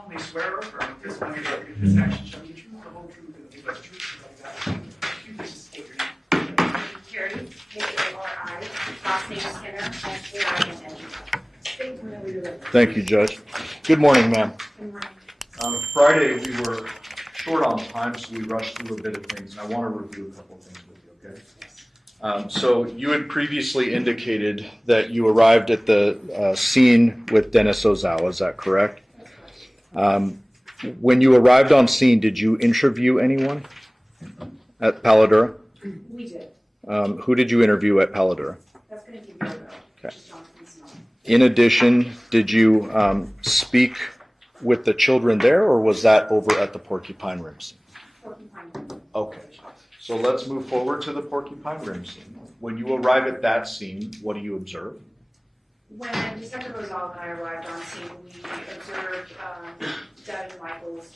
solemnly swear or affirm that this matter shall be this action shall be true, the whole truth, and nothing but the truth, and nothing but the truth. You just state your name. Carrie, K-A-R-I, last name Skinner, S-K-I-N-N. Thank you, Judge. Good morning, ma'am. Good morning. Friday, we were short on time, so we rushed through a bit of things, and I want to review a couple of things with you, okay? So you had previously indicated that you arrived at the scene with Dennis Ozawa, is that correct? When you arrived on scene, did you interview anyone at Paladura? We did. Who did you interview at Paladura? That's going to give you a go. Okay. In addition, did you speak with the children there, or was that over at the Porcupine Rim scene? Porcupine. Okay, so let's move forward to the Porcupine Rim scene. When you arrive at that scene, what do you observe? When Detective Ozawa and I arrived on scene, we observed Devyn Michaels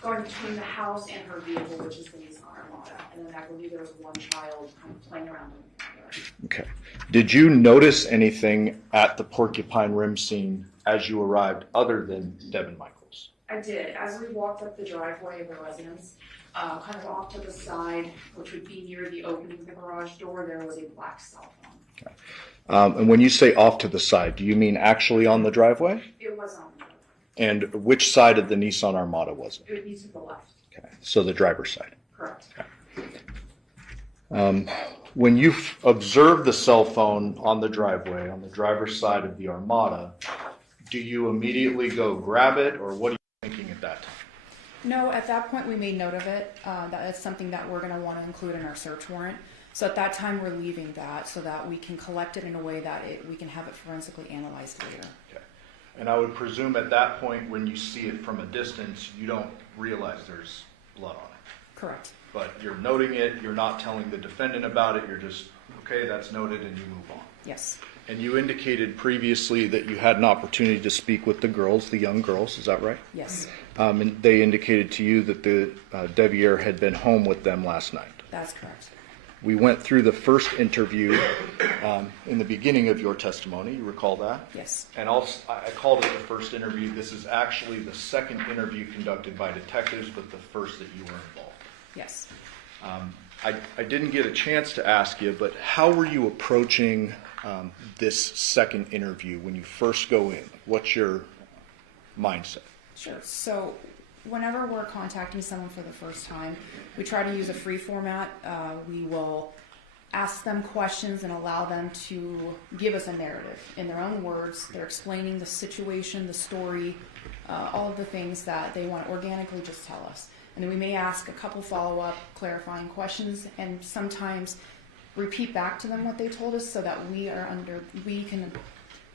going between the house and her vehicle, which is the Nissan Armada, and then I believe there was one child kind of playing around in the yard. Okay. Did you notice anything at the Porcupine Rim scene as you arrived other than Devyn Michaels? I did. As we walked up the driveway of the residence, kind of off to the side, which would be near the opening of the garage door, there was a black cell phone. Okay. And when you say off to the side, do you mean actually on the driveway? It was on the driveway. And which side of the Nissan Armada was it? It would be to the left. Okay. So the driver's side. Correct. When you observe the cell phone on the driveway, on the driver's side of the Armada, do you immediately go grab it, or what are you thinking at that time? No, at that point we made note of it. That is something that we're going to want to include in our search warrant. So at that time we're leaving that so that we can collect it in a way that we can have it forensically analyzed later. Okay. And I would presume at that point when you see it from a distance, you don't realize there's blood on it. Correct. But you're noting it, you're not telling the defendant about it, you're just, okay, that's noted, and you move on. Yes. And you indicated previously that you had an opportunity to speak with the girls, the young girls, is that right? Yes. And they indicated to you that the Devier had been home with them last night. That's correct. We went through the first interview in the beginning of your testimony, you recall that? Yes. And I called it the first interview. This is actually the second interview conducted by detectives, but the first that you were involved. Yes. I didn't get a chance to ask you, but how were you approaching this second interview when you first go in? What's your mindset? Sure. So whenever we're contacting someone for the first time, we try to use a free format. We will ask them questions and allow them to give us a narrative in their own words. They're explaining the situation, the story, all of the things that they want to organically just tell us. And then we may ask a couple follow-up clarifying questions and sometimes repeat back to them what they told us so that we can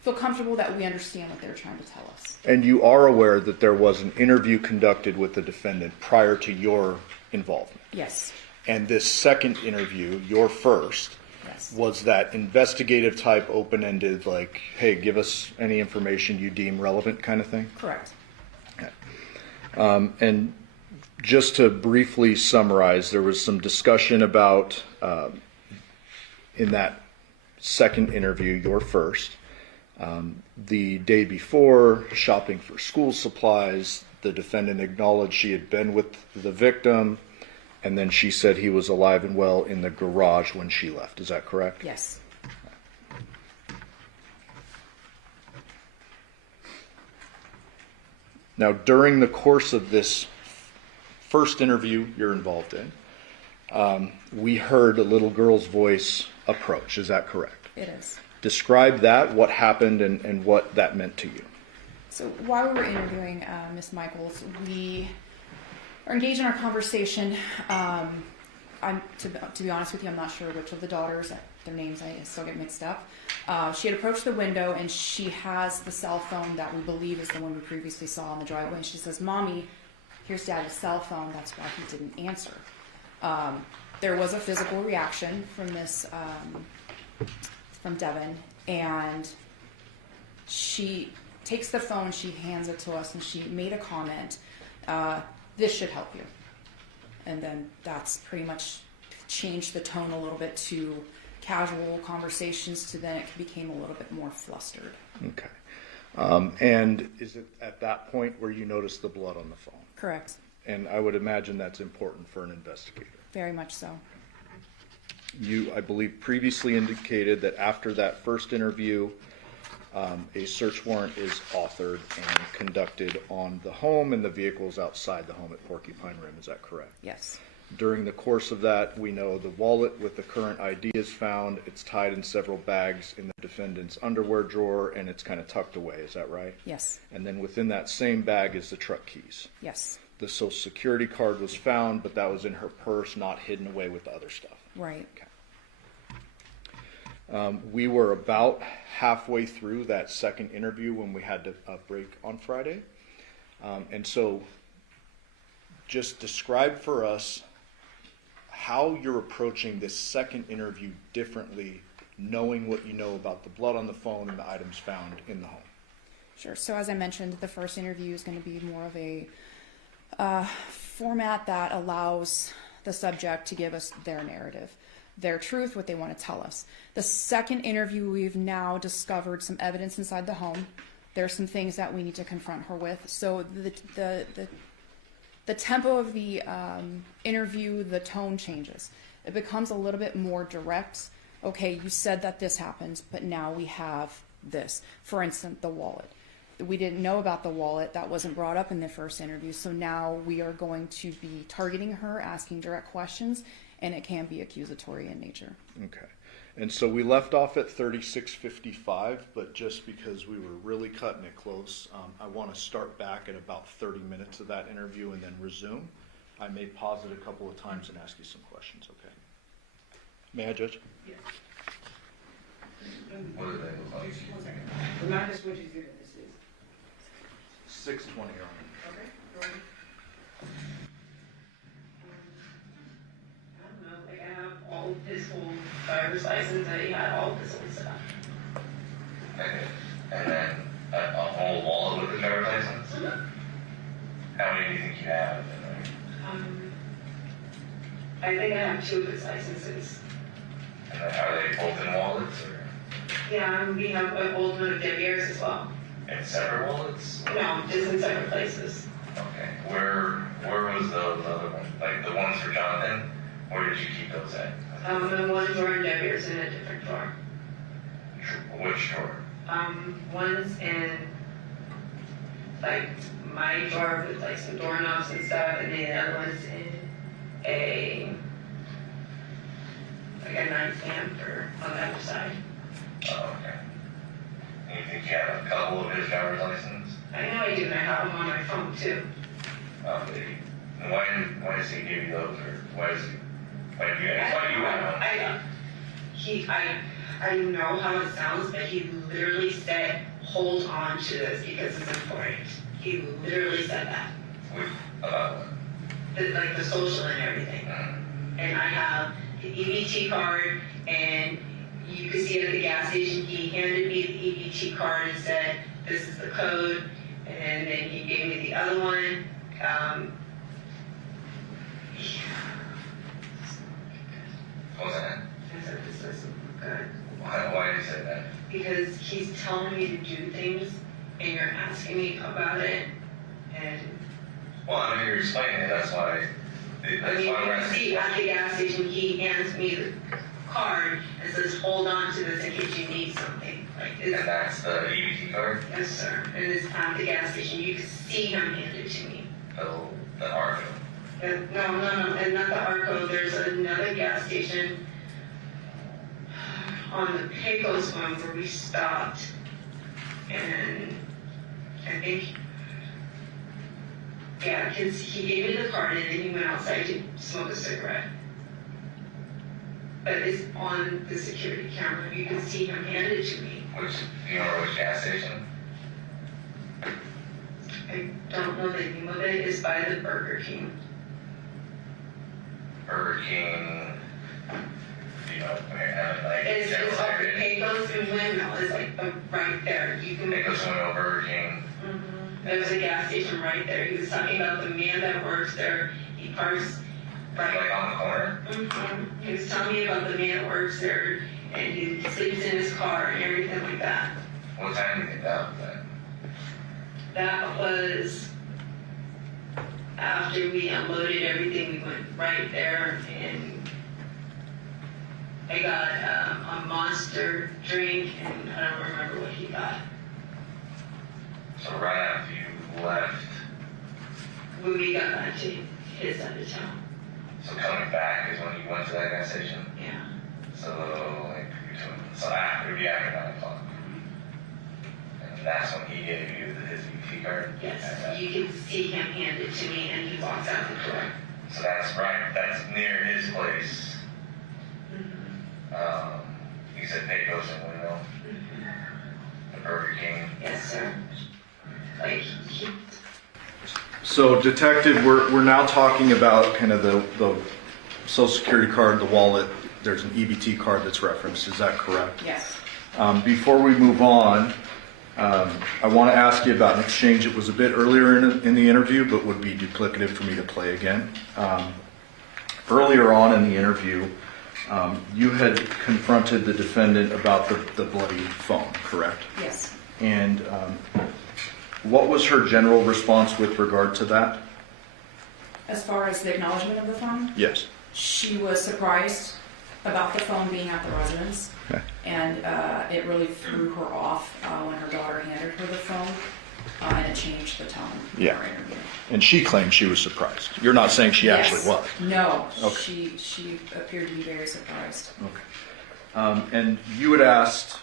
feel comfortable that we understand what they're trying to tell us. And you are aware that there was an interview conducted with the defendant prior to your involvement? Yes. And this second interview, your first, Yes. was that investigative type, open-ended, like, hey, give us any information you deem relevant kind of thing? Correct. Okay. And just to briefly summarize, there was some discussion about, in that second interview, your first, the day before, shopping for school supplies, the defendant acknowledged she had been with the victim, and then she said he was alive and well in the garage when she left. Is that correct? Yes. Now, during the course of this first interview you're involved in, we heard a little girl's voice approach. Is that correct? It is. Describe that, what happened, and what that meant to you. So while we were interviewing Miss Michaels, we are engaged in our conversation. To be honest with you, I'm not sure which of the daughters, their names I still get mixed up. She had approached the window and she has the cell phone that we believe is the one we previously saw on the driveway. And she says, "Mommy, here's Daddy's cell phone. That's why he didn't answer." There was a physical reaction from from Devyn, and she takes the phone, she hands it to us, and she made a comment, "This should help you." And then that's pretty much changed the tone a little bit to casual conversations to then it became a little bit more flustered. Okay. And is it at that point where you noticed the blood on the phone? Correct. And I would imagine that's important for an investigator. Very much so. You, I believe, previously indicated that after that first interview, a search warrant is authored and conducted on the home and the vehicles outside the home at Porcupine Rim. Is that correct? Yes. During the course of that, we know the wallet with the current ID is found. It's tied in several bags in the defendant's underwear drawer, and it's kind of tucked away. Is that right? Yes. And then within that same bag is the truck keys. Yes. The Social Security card was found, but that was in her purse, not hidden away with the other stuff. Right. Okay. We were about halfway through that second interview when we had to break on Friday. And so just describe for us how you're approaching this second interview differently, knowing what you know about the blood on the phone and the items found in the home. Sure. So as I mentioned, the first interview is going to be more of a format that allows the subject to give us their narrative, their truth, what they want to tell us. The second interview, we've now discovered some evidence inside the home. There's some things that we need to confront her with. So the tempo of the interview, the tone changes. It becomes a little bit more direct. Okay, you said that this happened, but now we have this. For instance, the wallet. We didn't know about the wallet. That wasn't brought up in the first interview. So now we are going to be targeting her, asking direct questions, and it can be accusatory in nature. Okay. And so we left off at 36:55, but just because we were really cutting it close, I want to start back at about 30 minutes of that interview and then resume. I may pause it a couple of times and ask you some questions, okay? May I, Judge? Yes. What do they look like? 1 second. Remind us what you think this is. 620, Your Honor. Okay, go ahead. I don't know, like I have all of his whole driver's license, he had all of his old stuff. Okay. And then a whole wallet with the driver's license? How many do you think you have in there? I think I have 2 of his licenses. And then are they both in wallets or Yeah, we have an old one of Devyn's as well. in separate wallets? No, just in separate places. Okay. Where was those other ones? Like the ones for Jonathan? Where did you keep those at? The one drawer in Devyn's in a different drawer. Which drawer? One's in like my drawer with like some doorknobs and stuff, and the other one's in a 9th hamper on the other side. Oh, okay. And you think you have a couple of his driver's license? I know I do, and I have them on my phone too. And why does he give you those, or why do you have them? I don't know how it sounds, but he literally said, hold on to this because it's important. He literally said that. About what? Like the social and everything. And I have the EBT card, and you could see it at the gas station. He handed me the EBT card and said, this is the code. And then he gave me the other one. What was that? I said, this doesn't look good. Why did he say that? Because he's telling me to do things, and you're asking me about it, and Well, I mean, you're explaining it, that's why I we're mean, you can asking. see at the gas station, he hands me the card and says, hold on to this in case you need something. Like, And it's, that's the EBT card? yes, sir. And it's at the gas station. You can see him hand it to me. The ARCO. And, no, and not the Arco. There's another gas station on the Pecos one where we stopped. And I think, yeah, because he gave me the card and then he went outside to smoke a cigarette. But it's on the security camera. You can see him hand it to me. Do you know which gas station? I don't know the name of it. It's by the Burger King. Burger King, you know, like, It's off the Pecos and Windmill. It's like right there. You can. Pecos Window, Burger King. There's a gas station right there. He was talking about the man that works there. He parks Like right. on the corner? He was telling me about the man that works there, and he sleeps in his car and everything like that. What time do you think that was at? that was after we unloaded everything. We went right there, and I got a Monster drink, and I don't remember what he got. So right after you left, When we got back to his side of town. so coming back is when you went to that gas station? Yeah. So like so after 9 o'clock. And that's when he gave you his ET card? Yes. You can see him hand it to me, and he walks out the door. So that's right, that's near his place. You said Pecos and Window, the Burger King. Yes, sir. Like, So, Detective, we're now talking about kind of the Social Security card, the wallet. There's an EBT card that's referenced. Is that correct? Yes. Before we move on, I want to ask you about an exchange that was a bit earlier in the interview, but would be duplicative for me to play again. Earlier on in the interview, you had confronted the defendant about the bloody phone, correct? Yes. And what was her general response with regard to that? As far as the acknowledgement of the phone, Yes. she was surprised about the phone being at the residence. Okay. And it really threw her off when her daughter handed her the phone, and it changed the tone of Yeah. our interview. And she claimed she was surprised. You're not saying she actually Yes. was? No, Okay. she appeared to be very surprised. Okay. And you had asked,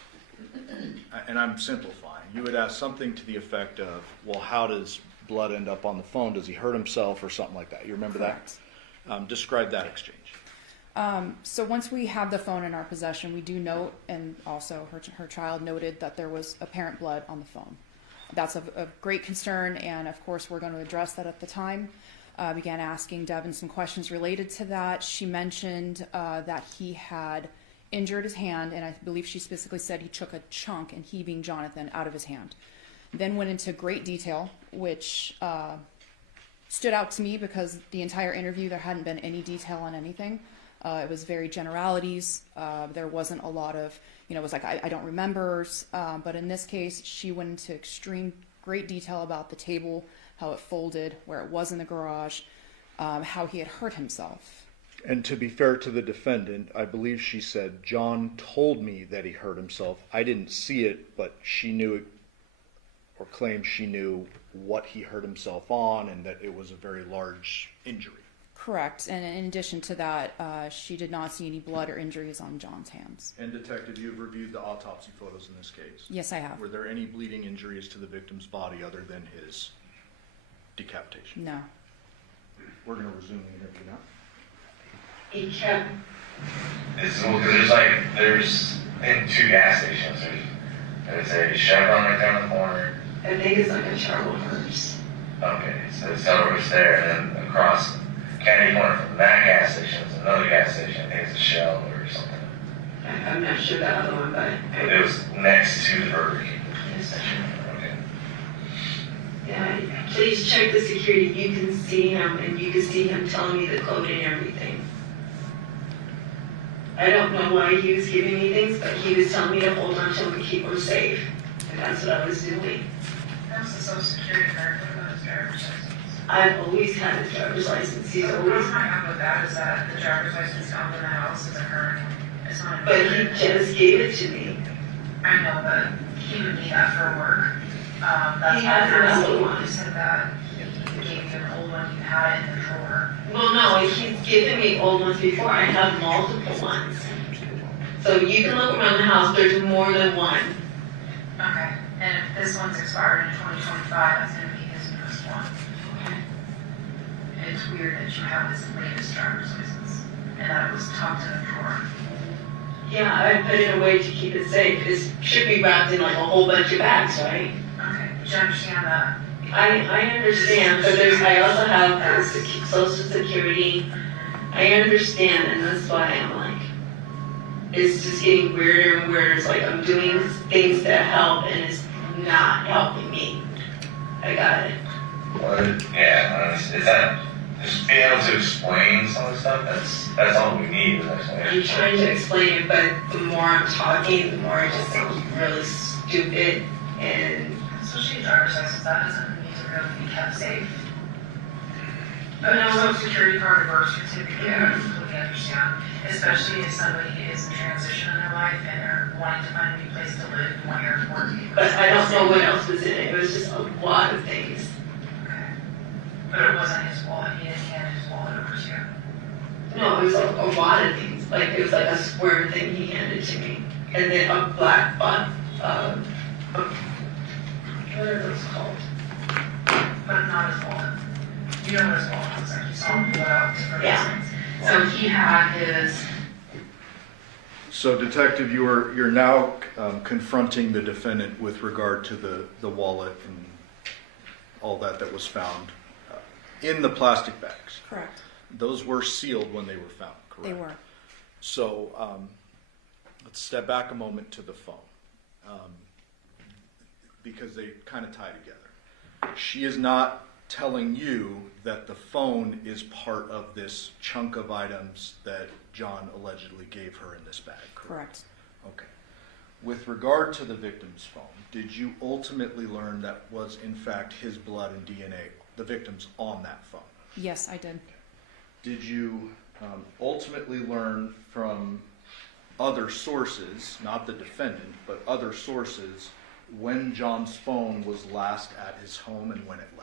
and I'm simplifying, you had asked something to the effect of, well, how does blood end up on the phone? Does he hurt himself or something like that? You remember Correct. that? Describe that exchange. So once we have the phone in our possession, we do note, and also her child noted, that there was apparent blood on the phone. That's of great concern, and of course we're going to address that at the time. Began asking Devyn some questions related to that. She mentioned that he had injured his hand, and I believe she specifically said he took a chunk, and he being Jonathan, out of his hand. Then went into great detail, which stood out to me because the entire interview there hadn't been any detail on anything. It was very generalities. There wasn't a lot of, it was like, I don't remember. But in this case, she went into extreme great detail about the table, how it folded, where it was in the garage, how he had hurt himself. And to be fair to the defendant, I believe she said, John told me that he hurt himself. I didn't see it, but she knew it, or claimed she knew what he hurt himself on, and that it was a very large injury. Correct. And in addition to that, she did not see any blood or injuries on John's hands. And Detective, you've reviewed the autopsy photos in this case. Yes, I have. Were there any bleeding injuries to the victim's body other than his decapitation? No. We're going to resume the interview now. he kept, There's in 2 gas stations, there's a Chevron right there on the corner. I think it's like a Charles Horse. Okay, so the Celebrate's there, and then across Candy Corner from that gas station is another gas station. I think it's a Shell or something. I'm not sure the other one, but But it was next to the Burger King. Yes. Okay. Yeah, please check the security. You can see him, and you can see him telling me the code and everything. I don't know why he was giving me things, but he was telling me to hold on to him and keep him safe. And that's what I was doing. That's the social security card, what about his driver's license? I've always had his driver's license. He's The problem always, I have with that is that the driver's license found in the house is a current, it's not. but he just gave it to me. I know, but he would need that for work. That's He why has I asked another you, one. you said that he gave you an old one, you had it in the drawer. Well, no, he's given me old ones before. I have multiple ones. So you can look around the house. There's more than one. Okay, and if this one's expired in 2025, that's gonna be his newest one. It's weird that you have his latest driver's license, and that it was tucked in a drawer. Yeah, I put it away to keep it safe. It should be wrapped in like a whole bunch of bags, right? Okay, did you understand that? I understand, but I also have the social security. I understand, and that's why I'm like, it's just getting weirder and weirder. It's like I'm doing things that help, and it's not helping me. I got it. Well, yeah, is that just being able to explain some of the stuff? That's all we need. Is I'm explanation. trying to explain it, but the more I'm talking, the more it just sounds really stupid. And So she driver's license, that doesn't need to really be kept safe. But no social security card or birth certificate, I completely understand, especially if somebody is in transition in their life and they're wanting to find a new place to live when you're working. But I don't know what else was in it. It was just a lot of things. Okay. But it wasn't his wallet, he didn't hand his wallet over to you. No, it was a lot of things. Like, it was like a square thing he handed to me. And then a black what are those called? But not his wallet. You know what his wallet looks like, you saw him pull it out for Yeah. reasons. So he had his, So Detective, you're now confronting the defendant with regard to the wallet and all that was found in the plastic bags. Correct. Those were sealed when they were found, correct? They were. So let's step back a moment to the phone, because they kind of tie together. She is not telling you that the phone is part of this chunk of items that John allegedly gave her in this bag, correct? Correct. Okay. With regard to the victim's phone, did you ultimately learn that was in fact his blood and DNA, the victim's, on that phone? Yes, I did. Did you ultimately learn from other sources, not the defendant, but other sources, when John's phone was last at his home and when it left?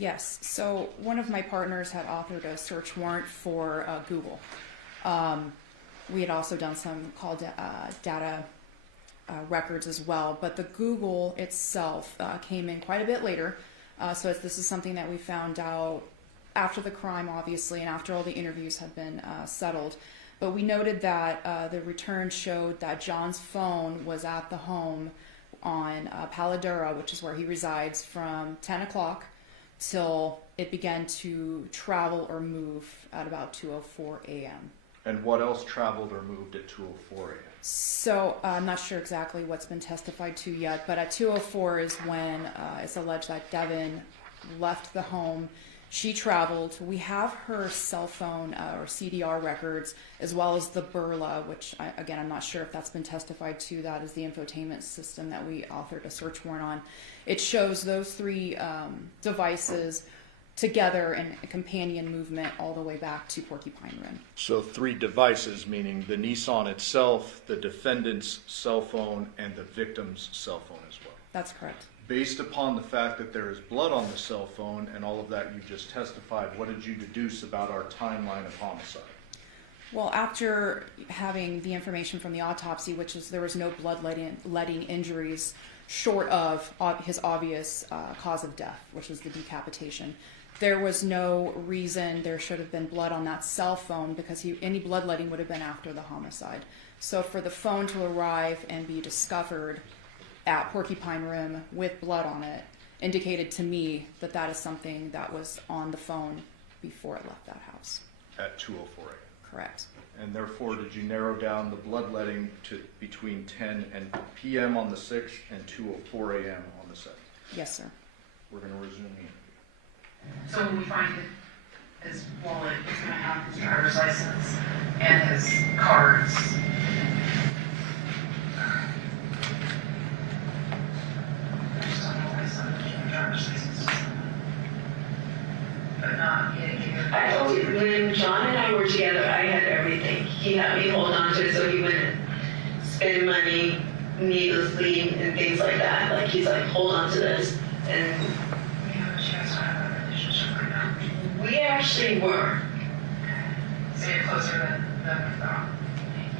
Yes. So one of my partners had authored a search warrant for Google. We had also done some call data records as well, but the Google itself came in quite a bit later. So this is something that we found out after the crime, obviously, and after all the interviews had been settled. But we noted that the return showed that John's phone was at the home on Paladura, which is where he resides, from 10 o'clock till it began to travel or move at about 2:04 a.m. And what else traveled or moved at 2:04 a.m.? So I'm not sure exactly what's been testified to yet, but at 2:04 is when it's alleged that Devyn left the home. She traveled. We have her cell phone or CDR records, as well as the Burla, which, again, I'm not sure if that's been testified to. That is the infotainment system that we authored a search warrant on. It shows those three devices together in a companion movement all the way back to Porcupine Rim. So 3 devices, meaning the Nissan itself, the defendant's cell phone, and the victim's cell phone as well. That's correct. Based upon the fact that there is blood on the cell phone and all of that you just testified, what did you deduce about our timeline of homicide? Well, after having the information from the autopsy, which is there was no bloodletting injuries short of his obvious cause of death, which was the decapitation, there was no reason there should have been blood on that cell phone because any bloodletting would have been after the homicide. So for the phone to arrive and be discovered at Porcupine Rim with blood on it indicated to me that that is something that was on the phone before it left that house. At 2:04 a.m. Correct. And therefore, did you narrow down the bloodletting to between 10 p.m. on the 6th and 2:04 a.m. on the 7th? Yes, sir. We're going to resume the interview. so when we find his wallet, it's gonna have his driver's license and his cards. I just don't know why it's not a driver's license. But not, he didn't give you. I always, when John and I were together, I had everything. He had me hold on to it so he wouldn't spend money needlessly and things like that. Like, he's like, hold on to this. And Yeah, but you guys don't have a relationship right now. we actually were, So you're closer than we thought.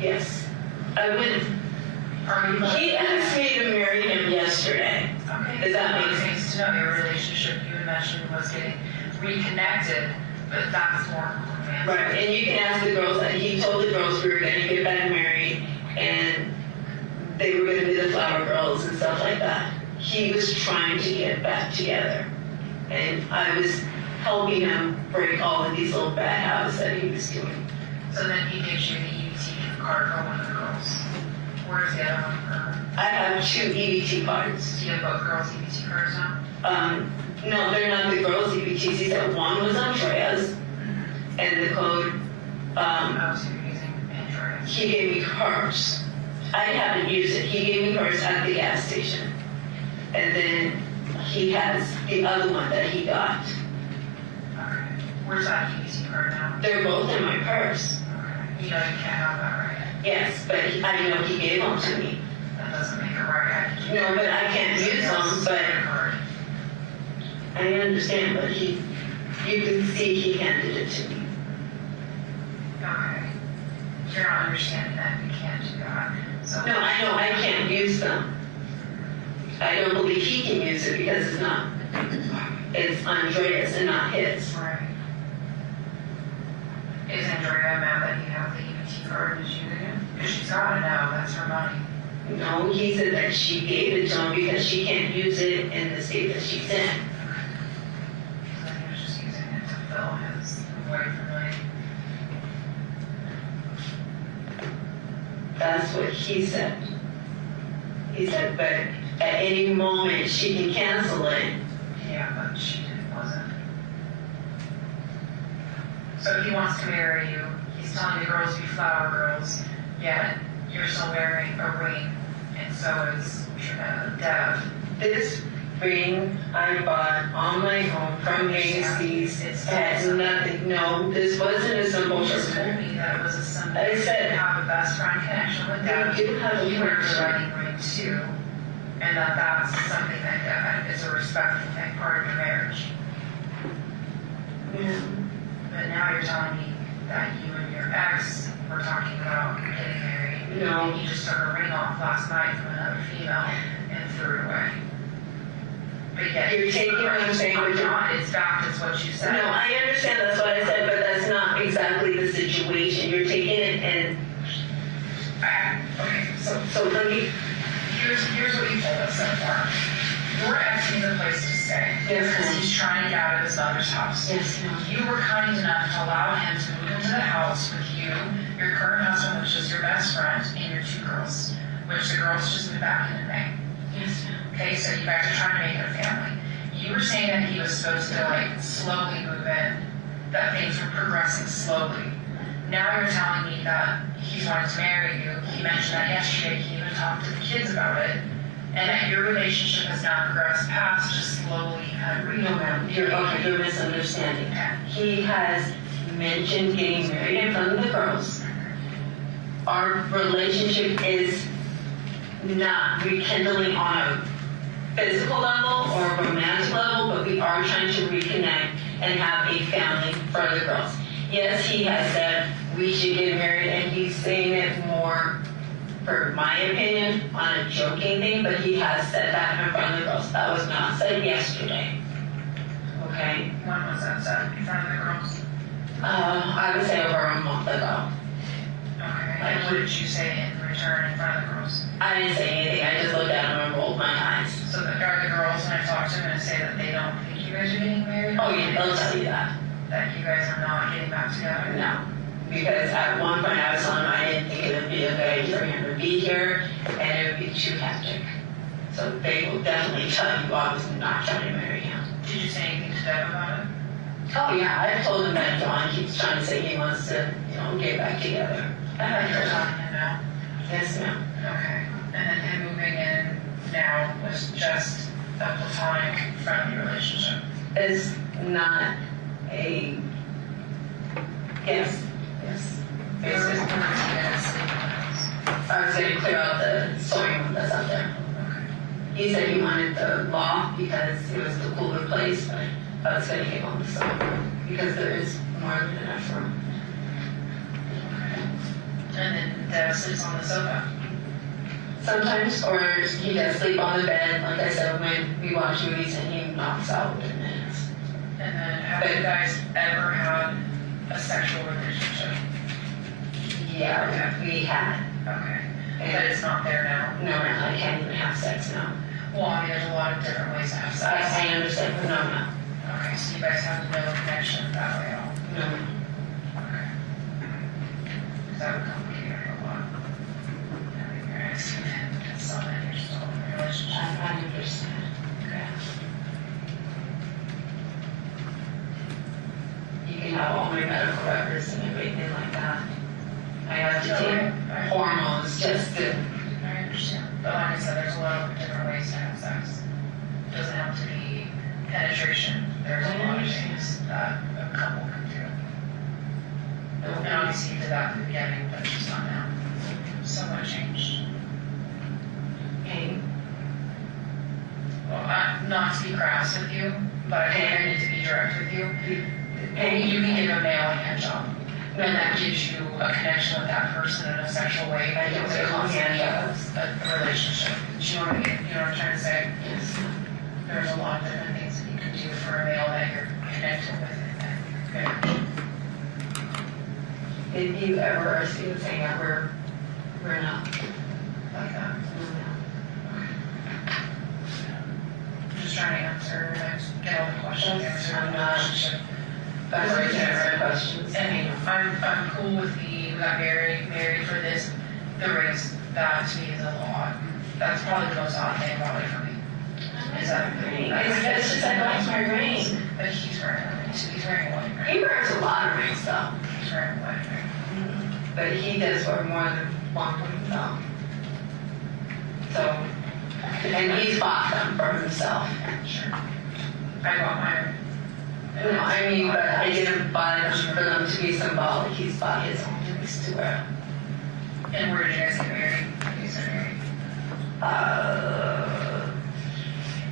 yes. I went, Are you? he asked me to marry him yesterday. Okay. Does that make Things to know, your relationship you had mentioned was getting reconnected, but that's more important. Right, and you can ask the girls, that he told the girls we were gonna get back married, and they were gonna be the flower girls and stuff like that. He was trying to get back together, and I was helping him break all of these little bad habits that he was doing. So then he gives you the EBT card for one of the girls. Where's the other one? I have 2 EBT cards. Do you have both girls' EBT cards now? No, they're not the girls' EBTs. He said one was on Freya's, and the code, Oh, so you're using Android. he gave me hers. I haven't used it. He gave me hers at the gas station. And then he has the other one that he got. Okay. Where's that EBT card now? They're both in my purse. Okay. You know you can't have that, right? Yes, but I know he gave them to me. That doesn't make it right. No, but I can't use them, but Card. I understand, but you can see he handed it to me. Okay. You're not understanding that we can't do that. So. No, I know I can't use them. I don't believe he can use it because it's Andreas and not his. Right. Is Andrea mad that you have the EBT card? Did you get it? Because she's got it now, that's her money. No, he said that she gave it to him because she can't use it in the state that she's in. So he was just using it to fill his away from money. That's what he said. He said, but at any moment she can cancel it. Yeah, but she wasn't. So he wants to marry you. He's telling the girls to be flower girls, yet you're still wearing a ring, and so is Dev. This ring I bought on my own from Macy's. It had nothing. No, this wasn't a simple You just told ring. me that it was a symbol. I said- You have a best friend connection with Dev. We do have a You wear the connection. wedding ring too, and that's something that is a respectful thing, part of your marriage. Yeah. But now you're telling me that you and your ex were talking about getting married. No. And you just took a ring off last night from another female and threw it away. But yet, You're taking what I'm saying, but you're- not. It's fact, it's what you said. No, I understand that's what I said, but that's not exactly the situation. You're taking it and, Okay, so let me, here's what you told us so far. Your ex needs a place to stay. Yes, Because ma'am. he's trying to get out of his mother's house. yes, no. You were kind enough to allow him to move into the house with you, your current husband, which is your best friend, and your two girls, which the girls just moved back in May. Yes, ma'am. Okay, so you guys are trying to make it a family. You were saying that he was supposed to like slowly move in, that things were progressing slowly. Now you're telling me that he's wanting to marry you. He mentioned that yesterday. He even talked to the kids about it, and that your relationship has now progressed past just slowly kind of No, ma'am, you're misunderstanding. He has mentioned getting married in front of the girls. Our relationship is not rekindling on a physical level or a romantic level, but we are trying to reconnect and have a family for the girls. Yes, he has said we should get married, and he's saying it more, for my opinion, on a joking thing, but he has said that in front of the girls. That was not said yesterday. Okay? When was that said in front of the girls? I would say over a month ago. Okay, and what did you say in return in front of the girls? I didn't say anything, I just looked at him and rolled my eyes. So the girls, when I talk to them, and say that they don't think you guys are getting married? Oh yeah, they'll tell you that. That you guys are not getting back together? No. Because at one point I was telling him I didn't think it would be a good idea for him to be here, and it would be too hectic. So they will definitely tell you I was not trying to marry him. Did you say anything to Deb about it? Oh yeah, I told him that John keeps trying to say he wants to, get back together. I You're told him. telling him now? Yes, ma'am. Okay. And then him moving in now was just a platonic friendly relationship? It's not a, yes, yes. There was Basically. one you guys sleep in the house. I was gonna clear out the sewing room that's up there. Okay. He said he wanted the loft because it was the cooler place, but I was gonna give him the sewing room because there is more than enough room. And then Deb sleeps on the sofa. Sometimes, or he does sleep on the bed, like I said, when we watch movies and he knocks out within minutes. And then have you guys ever had a sexual relationship? Yeah, we had. Okay. But And it's not there now? no, I can't even have sex now. Well, I mean, there's a lot of different ways to have sex. I understand, but no. Okay, so you guys have no connection that way at all? No. Okay. That would complicate it a lot. Having your ex and someone you're still in a relationship. I understand. Okay. You can have all my medical records and everything like that. I have to take hormones just to, I understand. But like I said, there's a lot of different ways to have sex. It doesn't have to be penetration. There's a lot of things that a couple can do. And obviously you did that in the beginning, but just not now. So much changed. Pain. Well, not to be crass with you, but I think I need to be direct with you. And you can give a male a hand job. And that gives you a connection with that person in a sexual way. I don't say hand jobs. A relationship. Do you know what I mean? You know what I'm trying to say? Yes. There's a lot of different things that you can do for a male that you're connected with. Okay. Did you ever see him saying that we're not Like that. I'm just trying to answer and get all the questions answered in the relationship. That's right, answer questions. I mean, I'm cool with we got married for this, the race, that to me is a lot. That's probably the most odd thing about it for me. Is that It's just I like my ring. But he's wearing a ring, so he's wearing a wedding ring. He wears a lot of rings though. He's wearing a wedding ring. But he does wear more than one ring though. So, and he's bought them for himself. Sure. I got mine. No, I mean, but I didn't buy them for them to be symbolic. He's bought his own rings to wear. And where did you guys get married? You said married.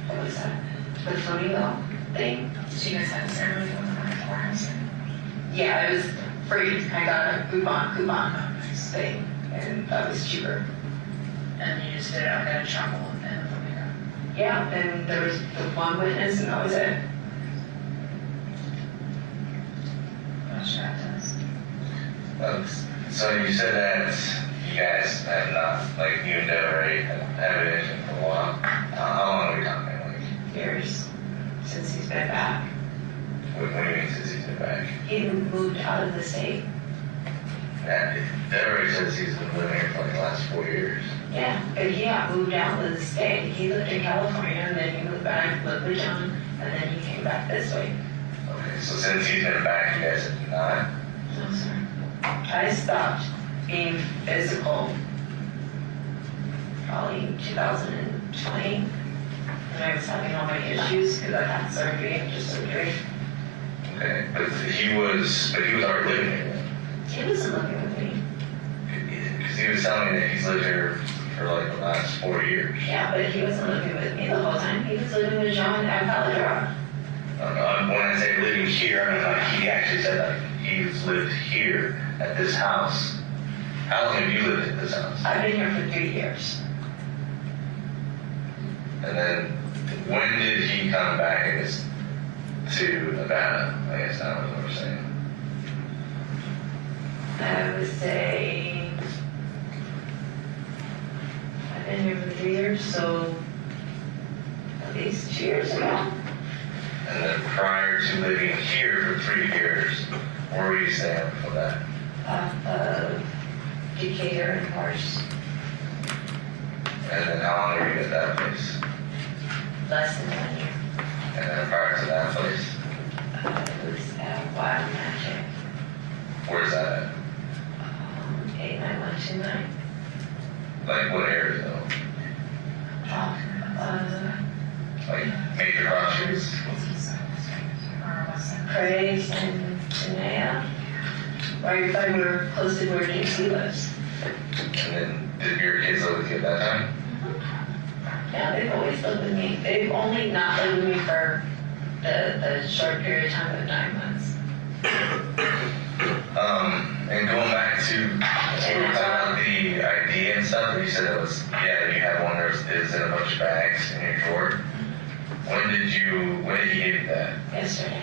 What was that? The flamingo thing? So you guys had a ceremony with the courthouse? Yeah, it was free. I got a coupon thing, and that was cheaper. And you just did it out at a chapel and the flamingo. Yeah, and there was the one witness, and that was it. So you said that you guys have not, like, you and Devyn have been in for a while. How long are we talking? Like, Years since he's been back. what do you mean since he's been back? He moved out of the state. Devyn says he's been living here for like the last 4 years. Yeah, but he got moved out of the state. He lived in California, and then he moved back to bludgeoned, and then he came back this way. Okay, so since he's been back, you guys have not? No, sir. I stopped being physical probably in 2020, and I was having all my issues because I had surgery after surgery. Okay, but he was already living here then? He wasn't living with me. Because he was telling me that he's lived here for like the last 4 years. Yeah, but he wasn't living with me the whole time. He was living with John at Paladra. When I say living here, I mean like he actually said like he's lived here at this house. How long have you lived at this house? I've been here for 3 years. And then when did he come back, I guess, to Nevada? I guess that was what we're saying. I would say I've been here for 3 years, so at least 2 years ago. And then prior to living here for 3 years, where were you staying before that? Decatur and Mars, And then how long were you at that place? less than 1 year. And then prior to that place, It was at Wild Magic, where's that at? 89129. Like what area though? Like major cross streets? Craig's and Shania. Right by where, close to where JC lives. And then did your kids live with you at that time? Yeah, they've always lived with me. They've only not lived with me for the short period of time of 9 months. And going back to talking about the ID and stuff, you said it was, yeah, you had one that is in a bunch of bags in your drawer. When did he give you that? Yesterday.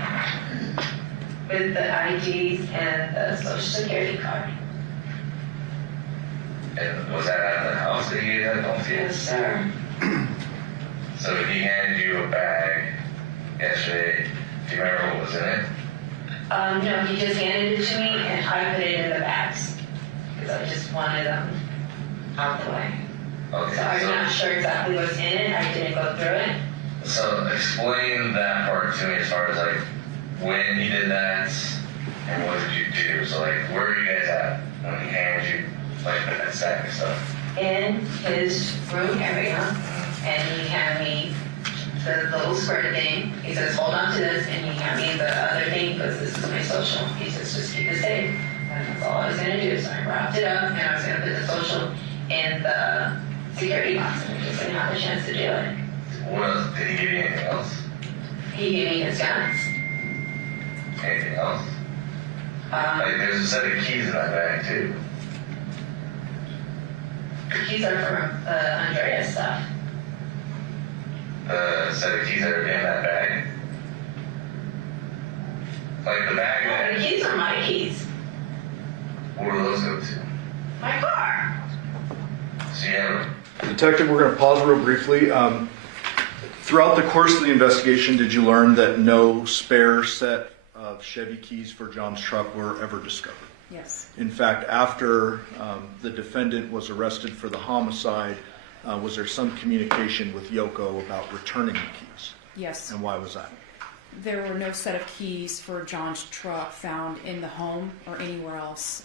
With the IDs and the social security card. And was that at the house that he gave that? Don't see Yes, it. sir. So he handed you a bag yesterday. Do you remember what was in it? No, he just handed it to me and I put it in the bags. Because I just wanted them out the way. Okay. So I'm not sure exactly what's in it. I didn't go through it. So explain that part to me as far as like when he did that and what did you do? So like where are you guys at when he handed you like that sack of stuff? In his room area, and he handed me the little square thing. He says, hold on to this, and he handed me the other thing because this is my social. He says, just keep it safe. And that's all I was gonna do. So I wrapped it up, and I was gonna put the social in the security box, and I just didn't have a chance to do it. What else? Did he give you anything else? He gave me his guns. Anything else? Like, there's a set of keys in that bag, too. The keys are for Andrea's stuff. The set of keys that are in that bag. Like the bag No, that... the keys are my keys. Where do those go to? My car. So you have... Detective, we're going to pause real briefly. Throughout the course of the investigation, did you learn that no spare set of Chevy keys for John's truck were ever discovered? Yes. In fact, after the defendant was arrested for the homicide, was there some communication with Yoko about returning the keys? Yes. And why was that? There were no set of keys for John's truck found in the home or anywhere else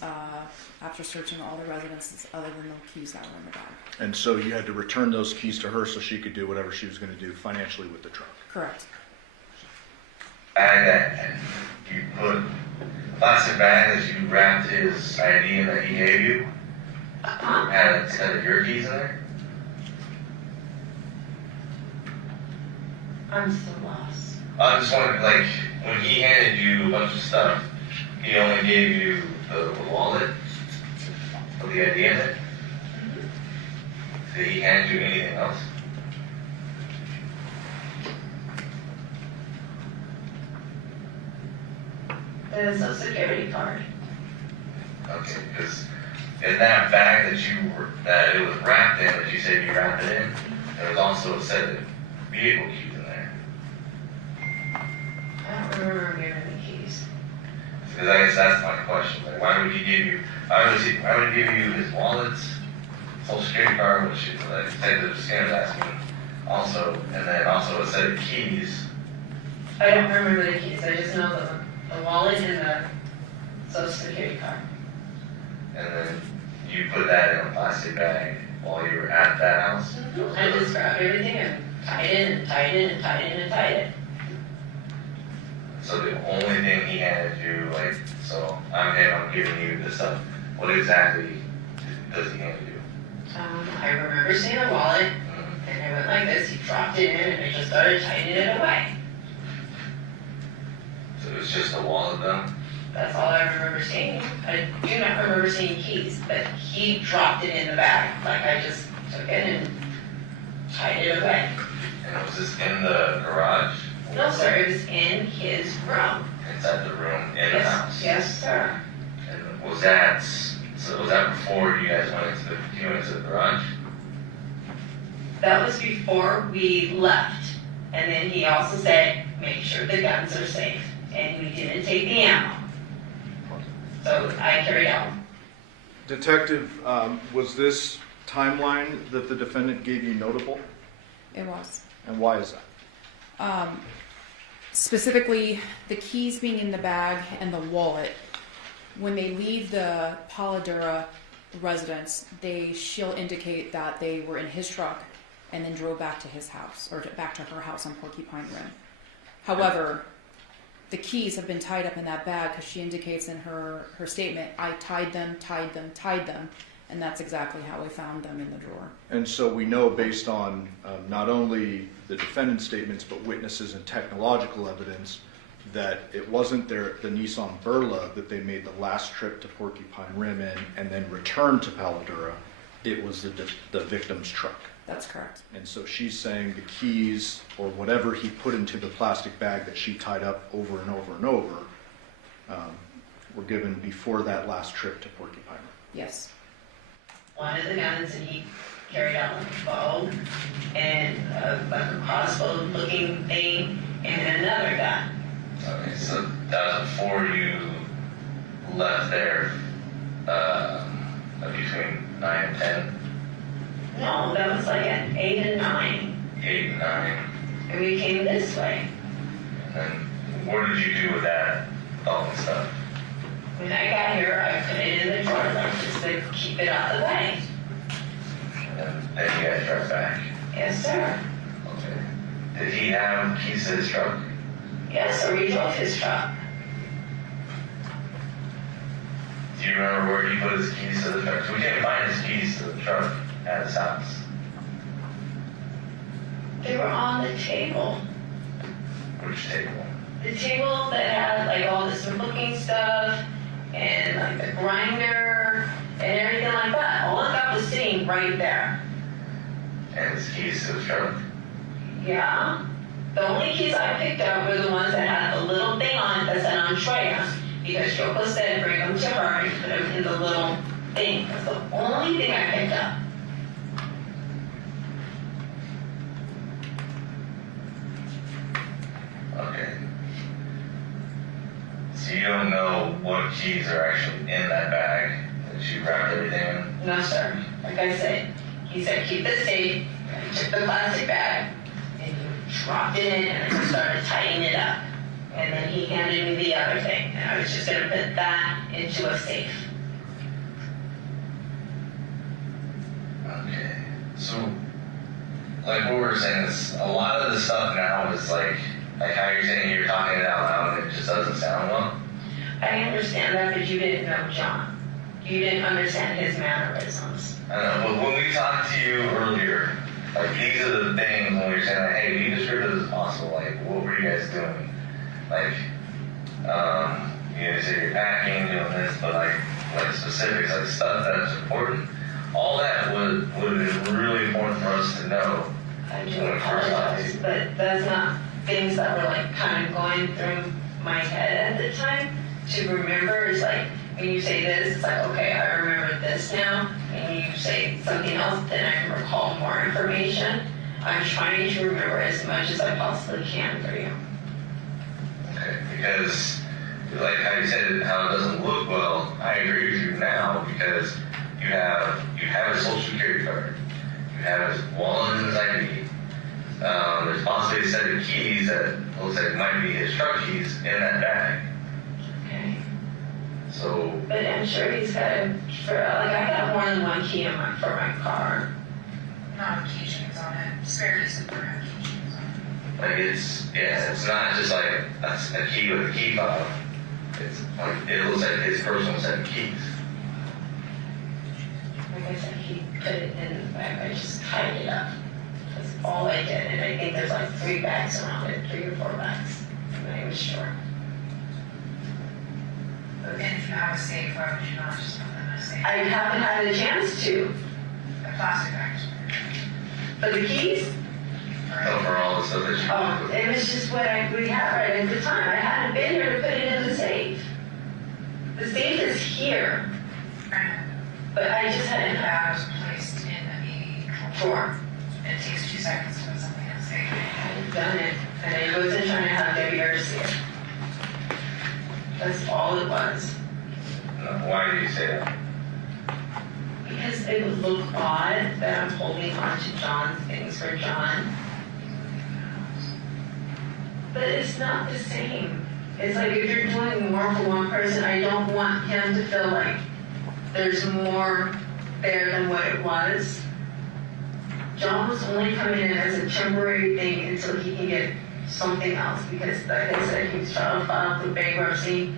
after searching all the residences other than the keys that were in the bag. And so you had to return those keys to her so she could do whatever she was going to do financially with the truck. Correct. Bag that you put... Plastic bag that you wrapped his ID in that he gave you? Had a set of your keys in there? I'm so lost. I just wondering, like, when he handed you a bunch of stuff, he only gave you the wallet with the ID in it? Did he hand you anything else? The social security card. Okay, because in that bag that it was wrapped in, that you said you wrapped it in, there was also a set of vehicle keys in there. I don't remember giving the keys. Because I guess that's my question. Like, why would he give you his wallets, social security card, which is like Detective Skinner's asking, also, and then also a set of keys. I don't remember the keys. I just know the wallet and the social security card. And then you put that in a plastic bag while you were at that house? I just grabbed everything and tied it and tied it and tied it and tied it. So the only thing he handed you, like, so I'm giving you this stuff. What exactly does he hand you? I remember seeing a wallet, and I went like this. He dropped it in, and I just started tightening it away. So it was just a wallet though? That's all I remember seeing. I do not remember seeing keys, but he dropped it in the bag. Like I just took it and tied it away. And was this in the garage? No, sir, it was in his room. Inside the room in the house? Yes, sir. And was that before you guys went into the garage? That was before we left. And then he also said, make sure the guns are safe. And we didn't take the ammo. So I carried on. Detective, was this timeline that the defendant gave you notable? It was. And why is that? Specifically, the keys being in the bag and the wallet. When they leave the Paladura residence, she'll indicate that they were in his truck and then drove back to his house, or back to her house on Porcupine Rim. However, the keys have been tied up in that bag because she indicates in her statement, I tied them, and that's exactly how we found them in the drawer. And so we know based on not only the defendant's statements, but witnesses and technological evidence that it wasn't the Nissan Berla that they made the last trip to Porcupine Rim in and then returned to Paladura. It was the victim's truck. That's correct. And so she's saying the keys or whatever he put into the plastic bag that she tied up over and over and over were given before that last trip to Porcupine Rim. Yes. One of the guns, and he carried out like a bow and like a crossbow looking thing, and then another gun. Okay, so that was before you left there between 9 and 10? No, that was like at 8 and 9. 8 and 9. And we came this way. And then what did you do with that, all the stuff? When I got here, I put it in the drawer like just to keep it out of the way. And then you guys drove back? Yes, sir. Okay. Did he have keys to his truck? Yes, or he drove his truck. Do you remember where he put his keys to the truck? 'Cause we can't find his keys to the truck at his house. They were on the table. Which table? The table that had like all this looking stuff and like the grinder and everything like that. All of that was sitting right there. And his keys to the truck? Yeah. The only keys I picked up were the ones that had the little thing on it that said Andrea. Because Yoko said bring them to her and put them in the little thing. That's the only thing I picked up. Okay. So you don't know what keys are actually in that bag that you wrapped everything in? No, sir. Like I said, he said keep this safe. He took the plastic bag and he dropped it in and I started tightening it up. And then he handed me the other thing, and I was just gonna put that into a safe. Okay. So, like what we were saying is, a lot of the stuff now is like how you're saying you're talking it out loud and it just doesn't sound well. I understand that, but you didn't know John. You didn't understand his mannerisms. I know, but when we talked to you earlier, like these are the things when we were saying like, hey, be descriptive as possible. Like, what were you guys doing? Like, you say you're packing, doing this, but like specifics, like stuff that's important. All that would have been really important for us to know. I do apologize, but that's not things that were like kind of going through my head at the time to remember. It's like, when you say this, it's like, okay, I remember this now. And you say something else, then I can recall more information. I'm trying to remember as much as I possibly can for you. Okay, because like how you said how it doesn't look well, I agree with you now because you have his social security card, you have his wallet and his ID. There's possibly a set of keys that looks like might be his truck keys in that bag. Okay. So, But I'm sure he's got I got more than one key for my car. Not keychains on it. Spare keys that don't have keychains on it. like it's not just like a key with a key fob. It's like, it looks like his personal set of keys. Like I said, he put it in the bag. I just tied it up. That's all I did. And I think there's like 3 bags around it, 3 or 4 bags. I'm not even sure. And if you have a safe, why would you not just put them in a safe? I haven't had a chance to. A plastic bag. But the keys, So for all the stuff that you it was just what we had right at the time. I hadn't been here to put it in the safe. The safe is here, but I just hadn't The had bag was placed in a drawer. It takes 2 seconds to put something in a safe. I hadn't done it, and I wasn't trying to have Debbie ever see it. That's all it was. Why do you say that? Because it would look odd that I'm holding on to John's things for John. But it's not the same. It's like if you're doing more for one person, I don't want him to feel like there's more there than what it was. John was only coming in as a temporary thing until he can get something else because like I said, he was trying to file for bankruptcy.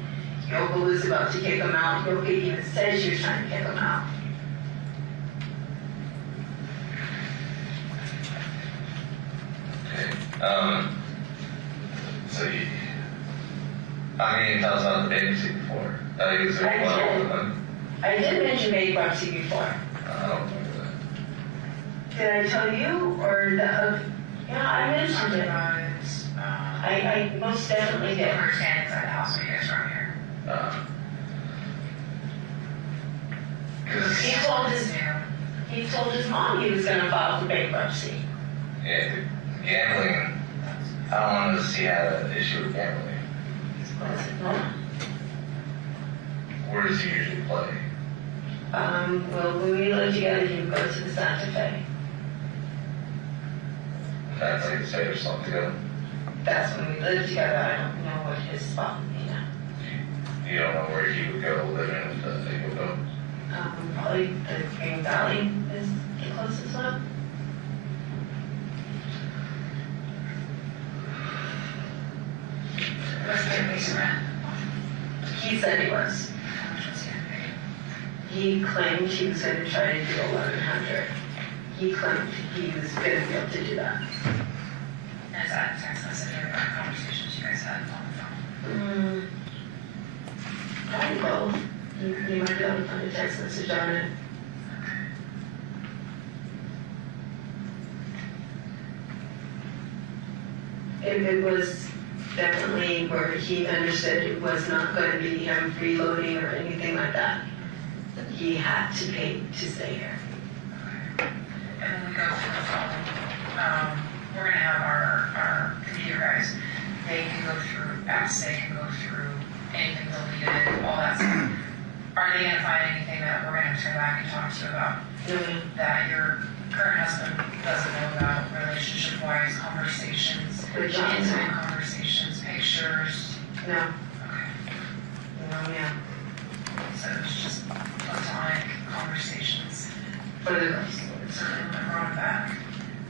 Yoko was about to kick him out. Yoko even said she was trying to kick him out. Okay. So you, how can you tell us about the bankruptcy before? That is I did. one. I did mention bankruptcy before. I don't remember that. Did I tell you or the? Yeah, I mentioned Talked it. about it. I most definitely did. We're standing inside the house when you guys were out here. He told his mom he was gonna file for bankruptcy. Yeah, gambling. How long does he have an issue with gambling? I said, no. Where does he usually play? Well, when we lived together, he would go to the Santa Fe. That's like his favorite spot to go. That's when we lived together. I don't know what his spot would be now. You don't know where he would go living with the would go. Probably the Green Valley is the closest one. He said he was. How much was he getting paid? He claimed he was going to try to do 1,100. He claimed he was going to be able to do that. And is that a text message or conversations you guys had on the phone? Probably both. You might be able to find a text message on it. It was definitely where he understood it was not going to be him freeloading or anything like that. He had to pay to stay here. And then we go through the phone. We're gonna have our computer guys. They can go through apps, they can go through anything deleted, all that stuff. Are they gonna find anything that we're gonna turn back and talk to you about that your current husband doesn't know about, relationship-wise, conversations, With John? intimate conversations, pictures? No. Okay. No, yeah. So it's just platonic conversations. For the girls. So they went wrong back.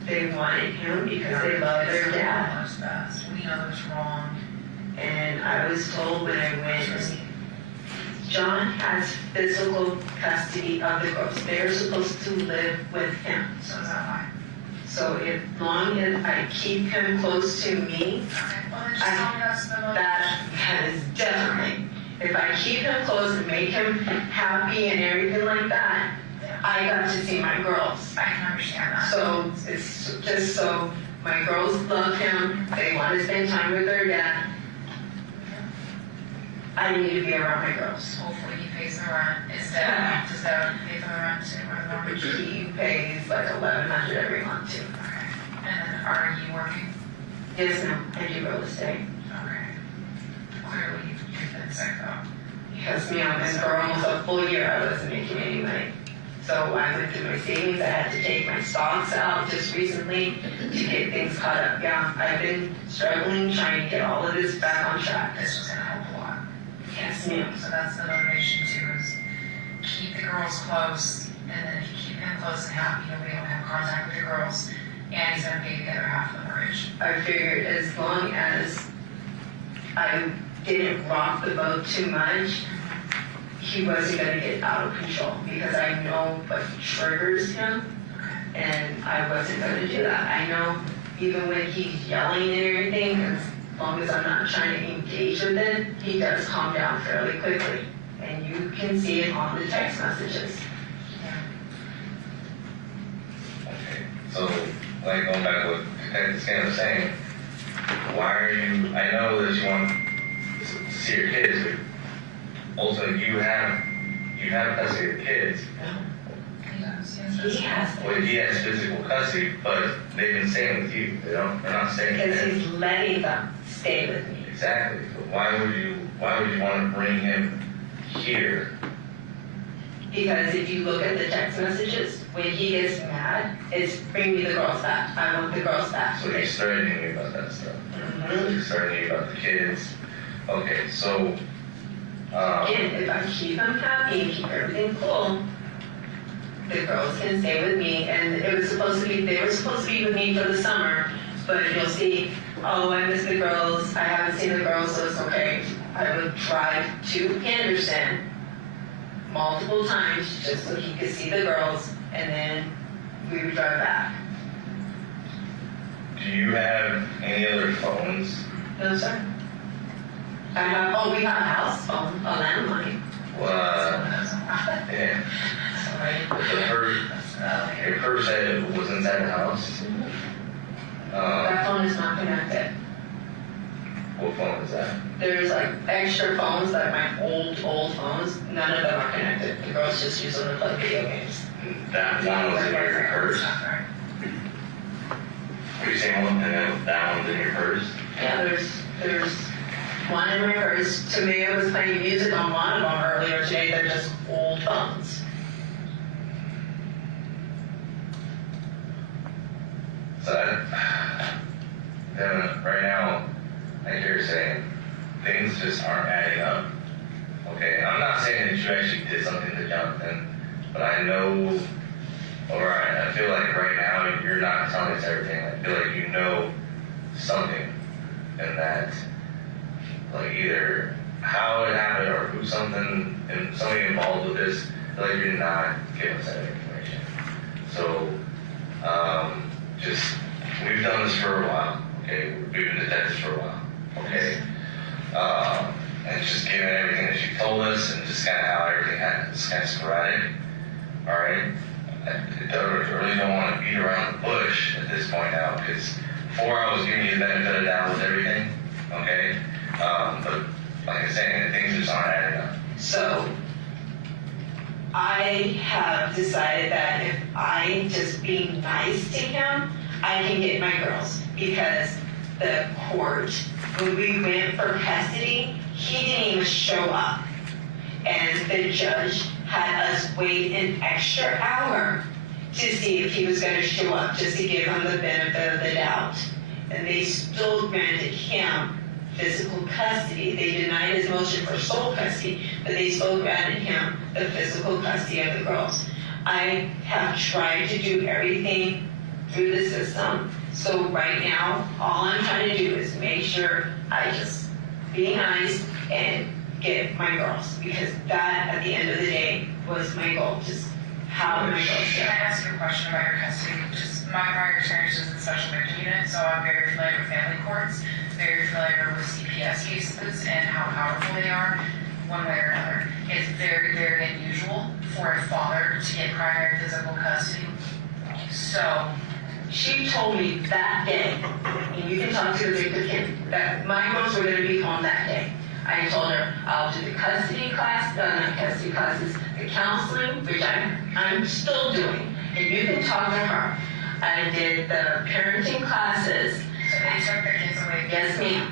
They wanted him because they love their dad. Knows best. We know it's wrong. And I was told when I went, John has physical custody of the girls. They're supposed to live with him. So is that why? So as long as I keep him close to me, Okay, well then just tell me that's the motive. that is definitely, if I keep him close and make him happy and everything like that, I got to see my girls. I can understand that. So it's just so my girls love him, they want to spend time with their dad. I need to be around my girls. Hopefully he pays the rent. Does Devyn pay for the rent too, or the mortgage? He pays like $1,100 every month too. Okay. And then are you working? Yes, no, I do real estate. Okay. Clearly you've been sick though. Yes, ma'am, and for almost a full year I wasn't making any money. So I went through my savings, I had to take my stocks out just recently to get things caught up. Yeah, I've been struggling trying to get all of this back on track. This was gonna help a lot. Yes, ma'am. So that's the motivation too, is keep the girls close, and then if you keep him close and happy, you'll be able to have contact with your girls, and he's gonna pay the other half of the mortgage. I figured as long as I didn't rock the boat too much, he wasn't gonna get out of control because I know what triggers him, and I wasn't gonna do that. I know even when he's yelling and everything, as long as I'm not trying to engage with it, he does calm down fairly quickly. And you can see it on the text messages. Okay, so like going back to what this kind of saying, why are you? I know that you want to see your kids, but also you have custody of the kids. He does, He has Well, them he has physical custody, but they've been staying with you. They're not staying with because him. he's letting them stay with me. Exactly. But why would you want to bring him here? Because if you look at the text messages, when he gets mad, it's bring me the girls back. I want the girls back. So he's threatening you about that stuff. He's threatening you about the kids. Okay, so Again, if I keep them happy and keep everything cool, the girls can stay with me. And they were supposed to be with me for the summer, but you'll see, oh, I miss the girls. I haven't seen the girls, so it's okay. I would drive to Henderson multiple times just so he could see the girls, and then we would drive back. do you have any other phones? No, sir. We have a house phone, a landline. Yeah. Your purse said it was inside the house. That phone is not connected. What phone is that? There's like extra phones, like my old phones. None of them are connected. The girls just use them to play video games. That one was in your purse. Are you saying one and then that one's in your purse? Yeah, there's one in my purse. Tamia was playing music on one of them earlier today. They're just old phones. So then right now, I hear you saying things just aren't adding up. Okay, I'm not saying that you actually did something to Jonathan, but I know, or I feel like right now you're not telling us everything. I feel like you know something, and that, like either how it happened or who do something and somebody involved with this, like you did not give us that information. So, just, we've done this for a while, okay? We've been detectives for a while, okay? And it's just given everything that you told us and just kind of how everything happened, it's kind of sporadic, all right? I really don't want to beat around the bush at this point now, because before I was giving you the benefit of the doubt with everything, okay? But like I said, things just aren't adding up. So, I have decided that if I just be nice to him, I can get my girls. Because the court, when we went for custody, he didn't even show up. And the judge had us wait an extra hour to see if he was going to show up, just to give him the benefit of the doubt. And they still granted him physical custody. They denied his motion for sole custody, but they still granted him the physical custody of the girls. I have tried to do everything through the system. So right now, all I'm trying to do is make sure I just be nice and get my girls, because that, at the end of the day, was my goal. Just have my girls Can there. I ask you a question about your custody? Just my experience is in special victim unit, so I'm very familiar with family courts, very familiar with CPS cases and how powerful they are, one way or another. It's very, very unusual for a father to get primary physical custody. So, She told me that day, and you can talk to the victim, that my girls were going to be home that day. I told her I'll do the custody class, not custody classes, the counseling, which I'm still doing, and you can talk to her. I did the parenting classes. so they took the kids away. Yes, ma'am.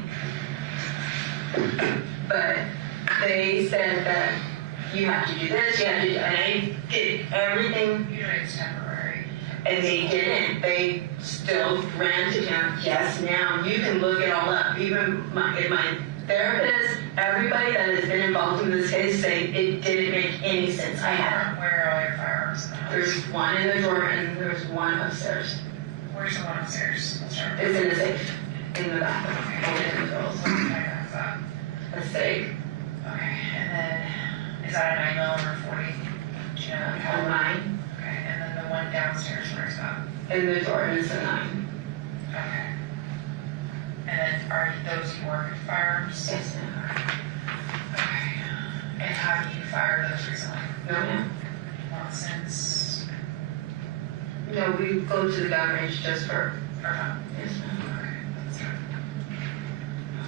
But they said that you have to do this, you have to do, and I did everything, Usually it's temporary. and they didn't. They still granted him, yes, now, you can look it all up. Even my therapist, everybody that has been involved in this case say it didn't make any sense. I had, Where are all your firearms in the house? there's one in the drawer and there's one upstairs. Where's the one upstairs? Let's start with It's in the safe, in the bathroom, holding the girls. what kind of that? A safe, Okay, and then, is that a 9mm or 40? Do you know how? a 9, Okay, and then the one downstairs, where's that? in the drawer, and it's a 9. Okay. And then are those your firearms? Yes, ma'am. Okay. And have you fired those recently? No, ma'am. Not since, No, we go to the gun range just for, or not? yes, ma'am. Okay, that's good.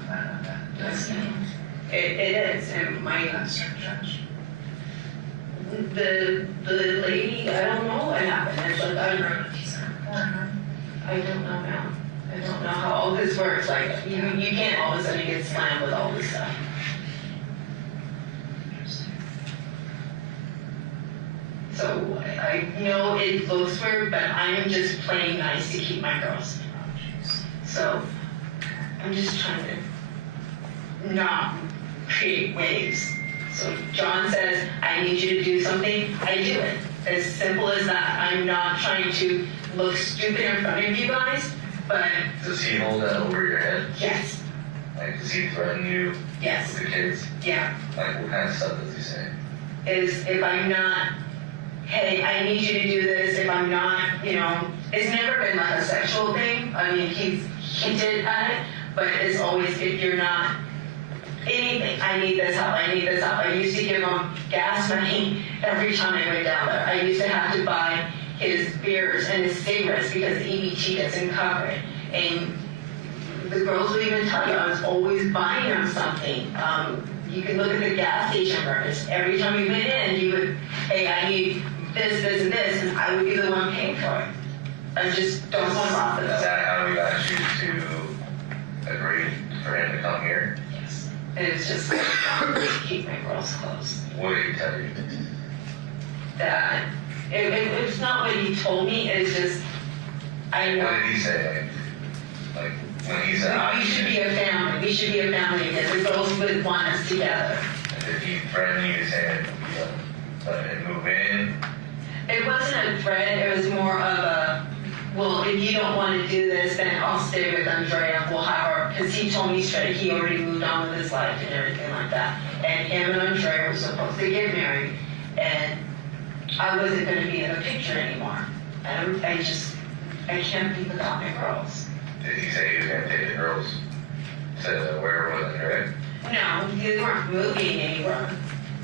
How about that? Yes, ma'am. It is, and my, That's your judge. the lady, I don't know what happened. It's like, I wrote a decent report, huh? I don't know now. I don't know how all this works. Like, you can't all of a sudden get slammed with all this stuff. So I know it looks weird, but I'm just playing nice to keep my girls. So I'm just trying to not create waves. So John says, I need you to do something, I do it. As simple as that. I'm not trying to look stupid in front of you guys, but Does he hold that over your head? yes, Like, does he threaten you yes, with the kids? yeah. Like, what kind of stuff does he say? Is if I'm not, hey, I need you to do this, if I'm not, it's never been like a sexual thing. I mean, he's hinted at it, but it's always if you're not, anything, I need this help, I need this help. I used to give him gas money every time I went down there. I used to have to buy his beers and his cigarettes because the EBT doesn't cover it. And the girls would even tell you I was always buying them something. You can look at the gas station records. Every time we went in, you would, hey, I need this, this, and this, and I would be the one paying for it. I just don't want to offer Is those. that how we got you to agree for him to come here? Yes. And it's just keep my girls close. What did he tell you? That it's not what he told me. It's just I know. What did he say? Like when he said, We should be a family. We should be a family again. The girls would want us together. did he threaten you to say, let him move in? It wasn't a threat. It was more of a, well, if you don't want to do this, then I'll stay with Andrea. We'll have her, because he told me straight he already moved on with his life and everything like that. And him and Andrea were supposed to get married, and I wasn't gonna be in the picture anymore. And I can't be without my girls. Did he say he was gonna take the girls to where it wasn't correct? No, they weren't moving anywhere,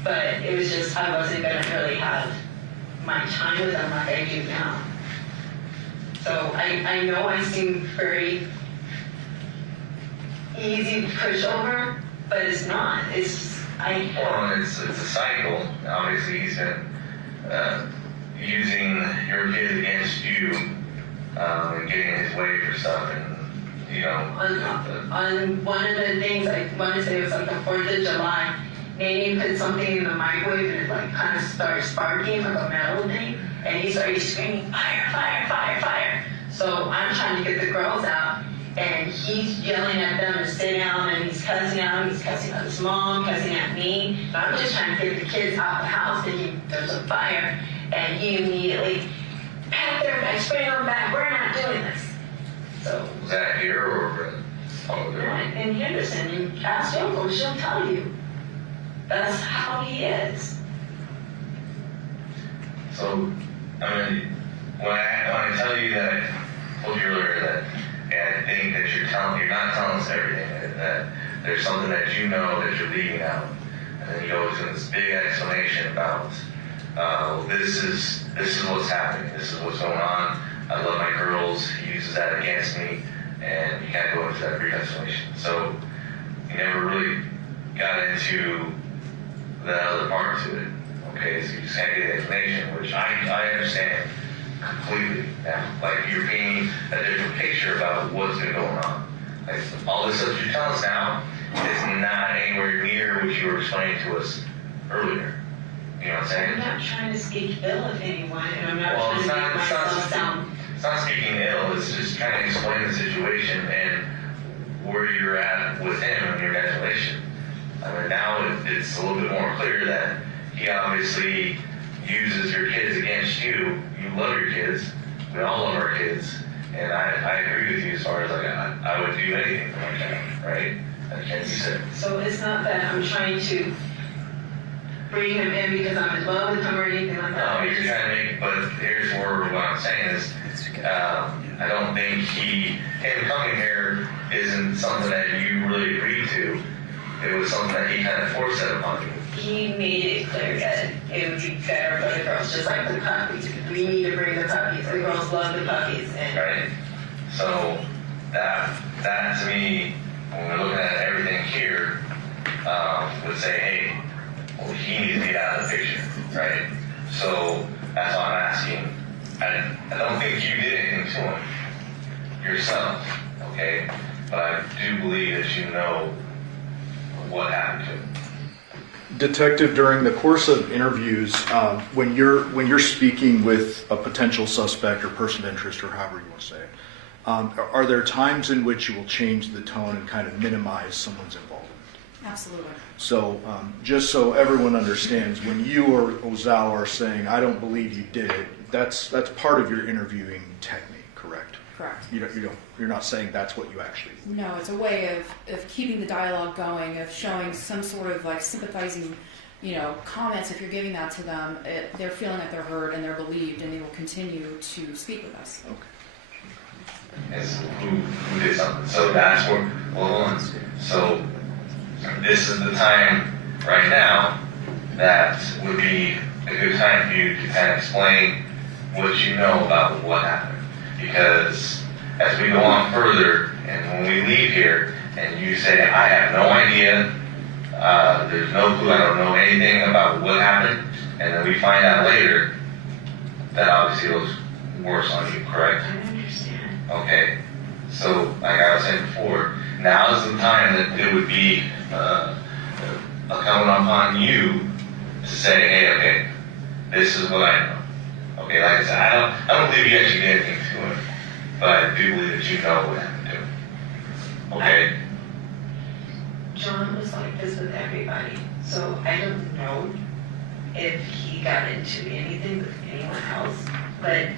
but it was just, I wasn't gonna really have my time with them like I do now. So I know I seem very easy to push over, but it's not. It's just, Well, it's a cycle. Obviously, he's been using your kids against you and getting in his way for stuff, and you know. On one of the things I want to say was like the 4th of July, Nanny put something in the microwave and it like kind of started sparking like a metal thing, and he started screaming, fire, fire, fire, fire. So I'm trying to get the girls out, and he's yelling at them to sit down, and he's cussing out his mom, cussing at me. So I'm just trying to get the kids out of the house thinking there's a fire, and he immediately, pack their bags, spring them back, we're not doing this. So, Was that here or in Henderson, you ask Yoko, she'll tell you. That's how he is. So, I mean, when I tell you that, I told you earlier that, I think that you're not telling us everything, that there's something that you know that you're leaving out. And then you go into this big explanation about, this is what's happening, this is what's going on, I love my girls, he uses that against me, and you kind of go into that brief explanation. So, you never really got into the other part to it. Okay, so you just kind of get the explanation, which I understand completely now. Like, you're painting a different picture about what's been going on. Like, all this stuff you're telling us now is not anywhere near what you were explaining to us earlier. You know what I'm saying? I'm not trying to speak ill of anyone, and I'm not Well, trying to make myself sound. It's not speaking ill, it's just trying to explain the situation and where you're at with him in your explanation. I mean, now it's a little bit more clear that he obviously uses your kids against you. You love your kids. We all love our kids. And I agree with you as far as like, I would do anything for my child, right? Like you said. So it's not that I'm trying to bring him in because I'm in love with him or anything like that. No, you're trying to make, but here's where what I'm saying is, I don't think him coming here isn't something that you really agreed to. It was something that he kind of forced it upon you. He made it clear that it would be better for the girls, just like the puppies. We need to bring the puppies. The girls love the puppies. And Right? So that to me, when we're looking at everything here, would say, hey, well, he needs to get out of the picture, right? So that's why I'm asking. I don't think you did anything to him yourself, okay? But I do believe that you know what happened to him. Detective, during the course of interviews, when you're speaking with a potential suspect or person of interest, or however you want to say it, are there times in which you will change the tone and kind of minimize someone's involvement? Absolutely. So just so everyone understands, when you or Ozawa are saying, "I don't believe you did it," that's part of your interviewing technique, correct? Correct. You're not saying that's what you actually. No, it's a way of keeping the dialogue going, of showing some sort of like sympathizing, comments. If you're giving that to them, they're feeling that they're heard and they're believed, and they will continue to speak with us. Okay. Is who did something. So that's where, hold on. So this is the time right now that would be a good time for you to kind of explain what you know about what happened. Because as we go on further, and when we leave here, and you say, I have no idea, there's no clue, I don't know anything about what happened, and then we find out later, that obviously looks worse on you, correct? I understand. Okay, so like I was saying before, now is the time that it would be coming upon you to say, hey, okay, this is what I know. Okay, like I said, I don't believe you actually did anything to him, but I do believe that you know what happened to him. Okay? John was like this with everybody, so I don't know if he got into anything with anyone else, but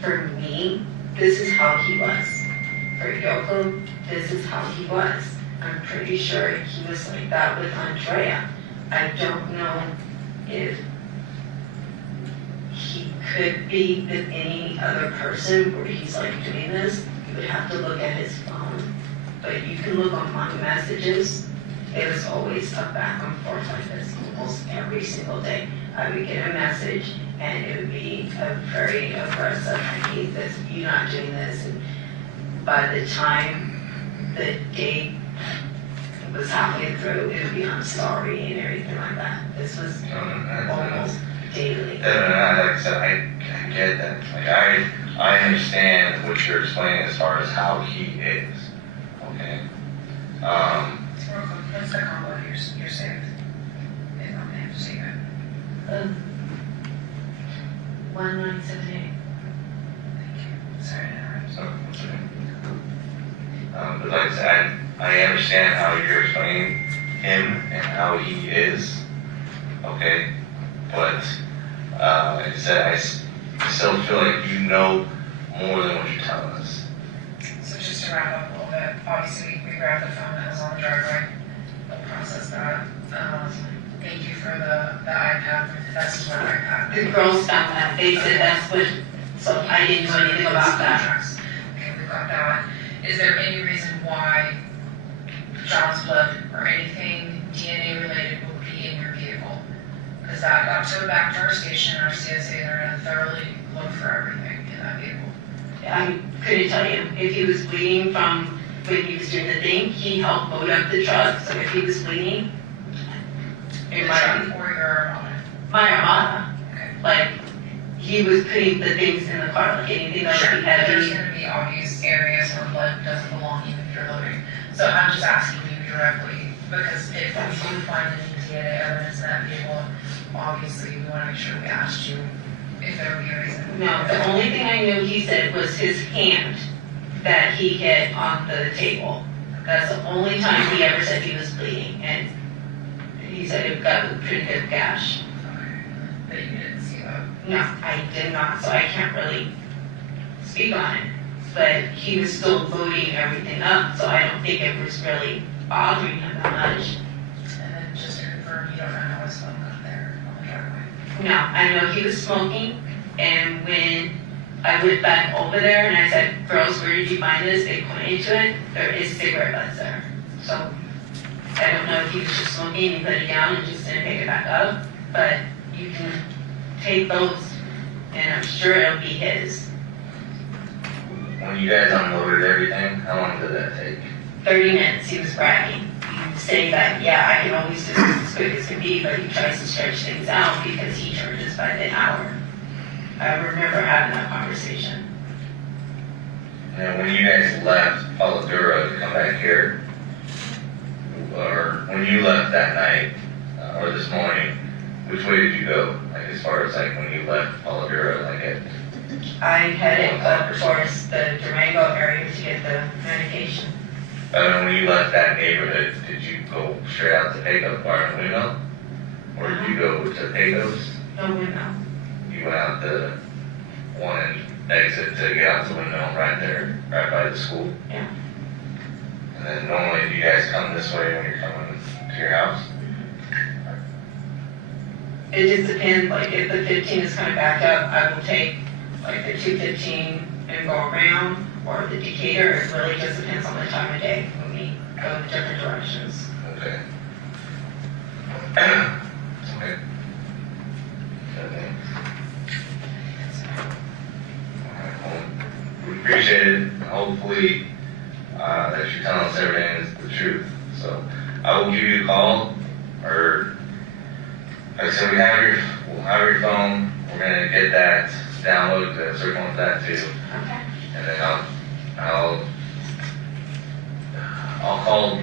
for me, this is how he was. For Yoko, this is how he was. I'm pretty sure he was like that with Andrea, I don't know if he could be with any other person where he's like doing this. You would have to look at his phone, but you can look on my messages. It was always a back and forth like this almost every single day. I would get a message and it would be a very aggressive, I hate this, you're not doing this. And by the time the date was halfway through, it would be I'm sorry and everything like that. This was almost daily. Like I said, I get that. Like I understand what you're explaining as far as how he is. Okay. Real quick, what's the combo you're saved? If I'm gonna have to say that. 1978. Thank you. Sorry to interrupt. So, but like I said, I understand how you're explaining him and how he is. Okay. But like I said, I still feel like you know more than what you're telling us. So just to wrap up a little bit, obviously we grabbed the phone that was on the driveway. We'll process that. Thank you for the iPad, that's what iPad. The girls found that. They said that's what, so I didn't know anything about that. Okay, we got that. Is there any reason why John's blood or anything DNA related will be in your vehicle? Because that got to back to our station, our CSA, they're gonna thoroughly look for everything in that vehicle. I couldn't tell you. If he was bleeding from when he was doing the thing, he helped load up the truck. So if he was bleeding, it might be Or your Armada. my Armada. Okay. Like, he was putting the things in the car, like anything that Sure, would be but there's heavy. gonna be obvious areas where blood doesn't belong even if you're loading. So I'm just asking you directly, because if we do find any DNA evidence in that vehicle, obviously we wanna make sure we asked you if there would be a reason. No, the only thing I knew he said was his hand that he hit on the table. That's the only time he ever said he was bleeding, and he said it got a pretty good gash. Okay, but you didn't see that. No, I did not, so I can't really speak on it. But he was still loading everything up, so I don't think it was really bothering him that much. And then just to confirm, you don't know how his phone got there on the driveway. No, I know he was smoking, and when I went back over there and I said, girls, where did you find this? They pointed to it, there is cigarette butts there. So I don't know if he was just smoking and put it down and just didn't pick it back up, but you can take those and I'm sure it'll be his. When you guys unloaded everything, how long did that take? 30 minutes, he was bragging, saying that, yeah, I can always do this as quick as can be, but he tries to stretch things out because he charges by the hour. I remember having that conversation. And when you guys left Paladura to come back here, or when you left that night, or this morning, which way did you go? Like as far as like when you left Paladura, like at I headed up towards the Durango area to get the medication. when you left that neighborhood, did you go straight out to Pecos Bar and Window? Or did you go to Pecos? No window. You went out the one exit to get out the window right there, right by the school? Yeah. And then normally do you guys come this way when you're coming to your house? It just depends, like if the 15 is kind of backed up, I will take like the 215 and go around, or the Decatur. It really just depends on the time of day when we go in different directions. Okay. Okay. Okay. Alright, well, we appreciate it. Hopefully, that you're telling us everything is the truth. So, I will give you a call, or, like I said, we'll have your phone. We're gonna get that downloaded, circle with that too. Okay. And then I'll call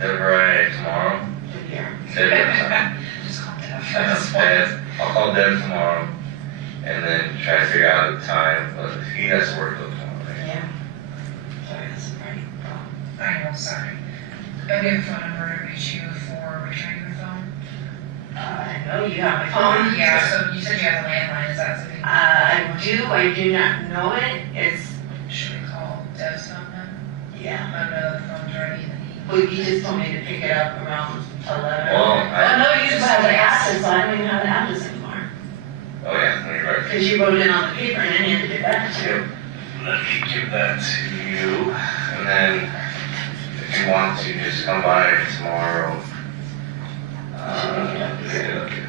Devyn tomorrow. Here. Devyn, Just call I'll call Dev tomorrow, and then try to figure out the time. But he has to work those tomorrow. Right? Yeah. Sorry, that's a pretty problem. I know, sorry. A good phone number to reach you for returning your phone? I know you have my phone. Yeah, so you said you have a landline, is that something? I do not know it. It's, Should we call Dev's phone then? yeah. I know the phone's ready and then Well, you just told me to pick it up around 11. Well, Oh, no, you Because you wrote it on the paper and I handed it back to you. Yep. Let me give that to you, and then if you want to just come by tomorrow. Okay.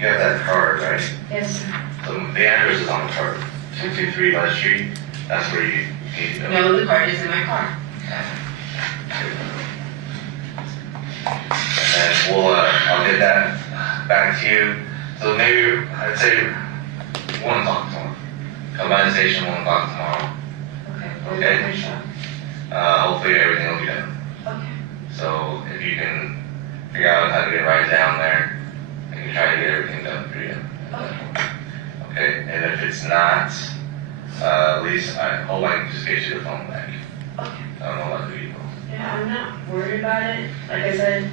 You have that card, right? Yes, sir. The address is on the card. 223 West Street. That's where you need to go. No, the card is in my car. And then I'll get that back to you. So maybe I'd say 1 o'clock tomorrow. Come by the station 1 o'clock tomorrow. Okay. We'll Okay. give it a shot. Hopefully everything will be done. Okay. So if you can figure out how to get right down there, I can try to get everything done for you. Okay. Okay. And if it's not, at least I hope I can just get you the phone back. Okay. I don't know about the people. Yeah, I'm not worried about it. Like I said,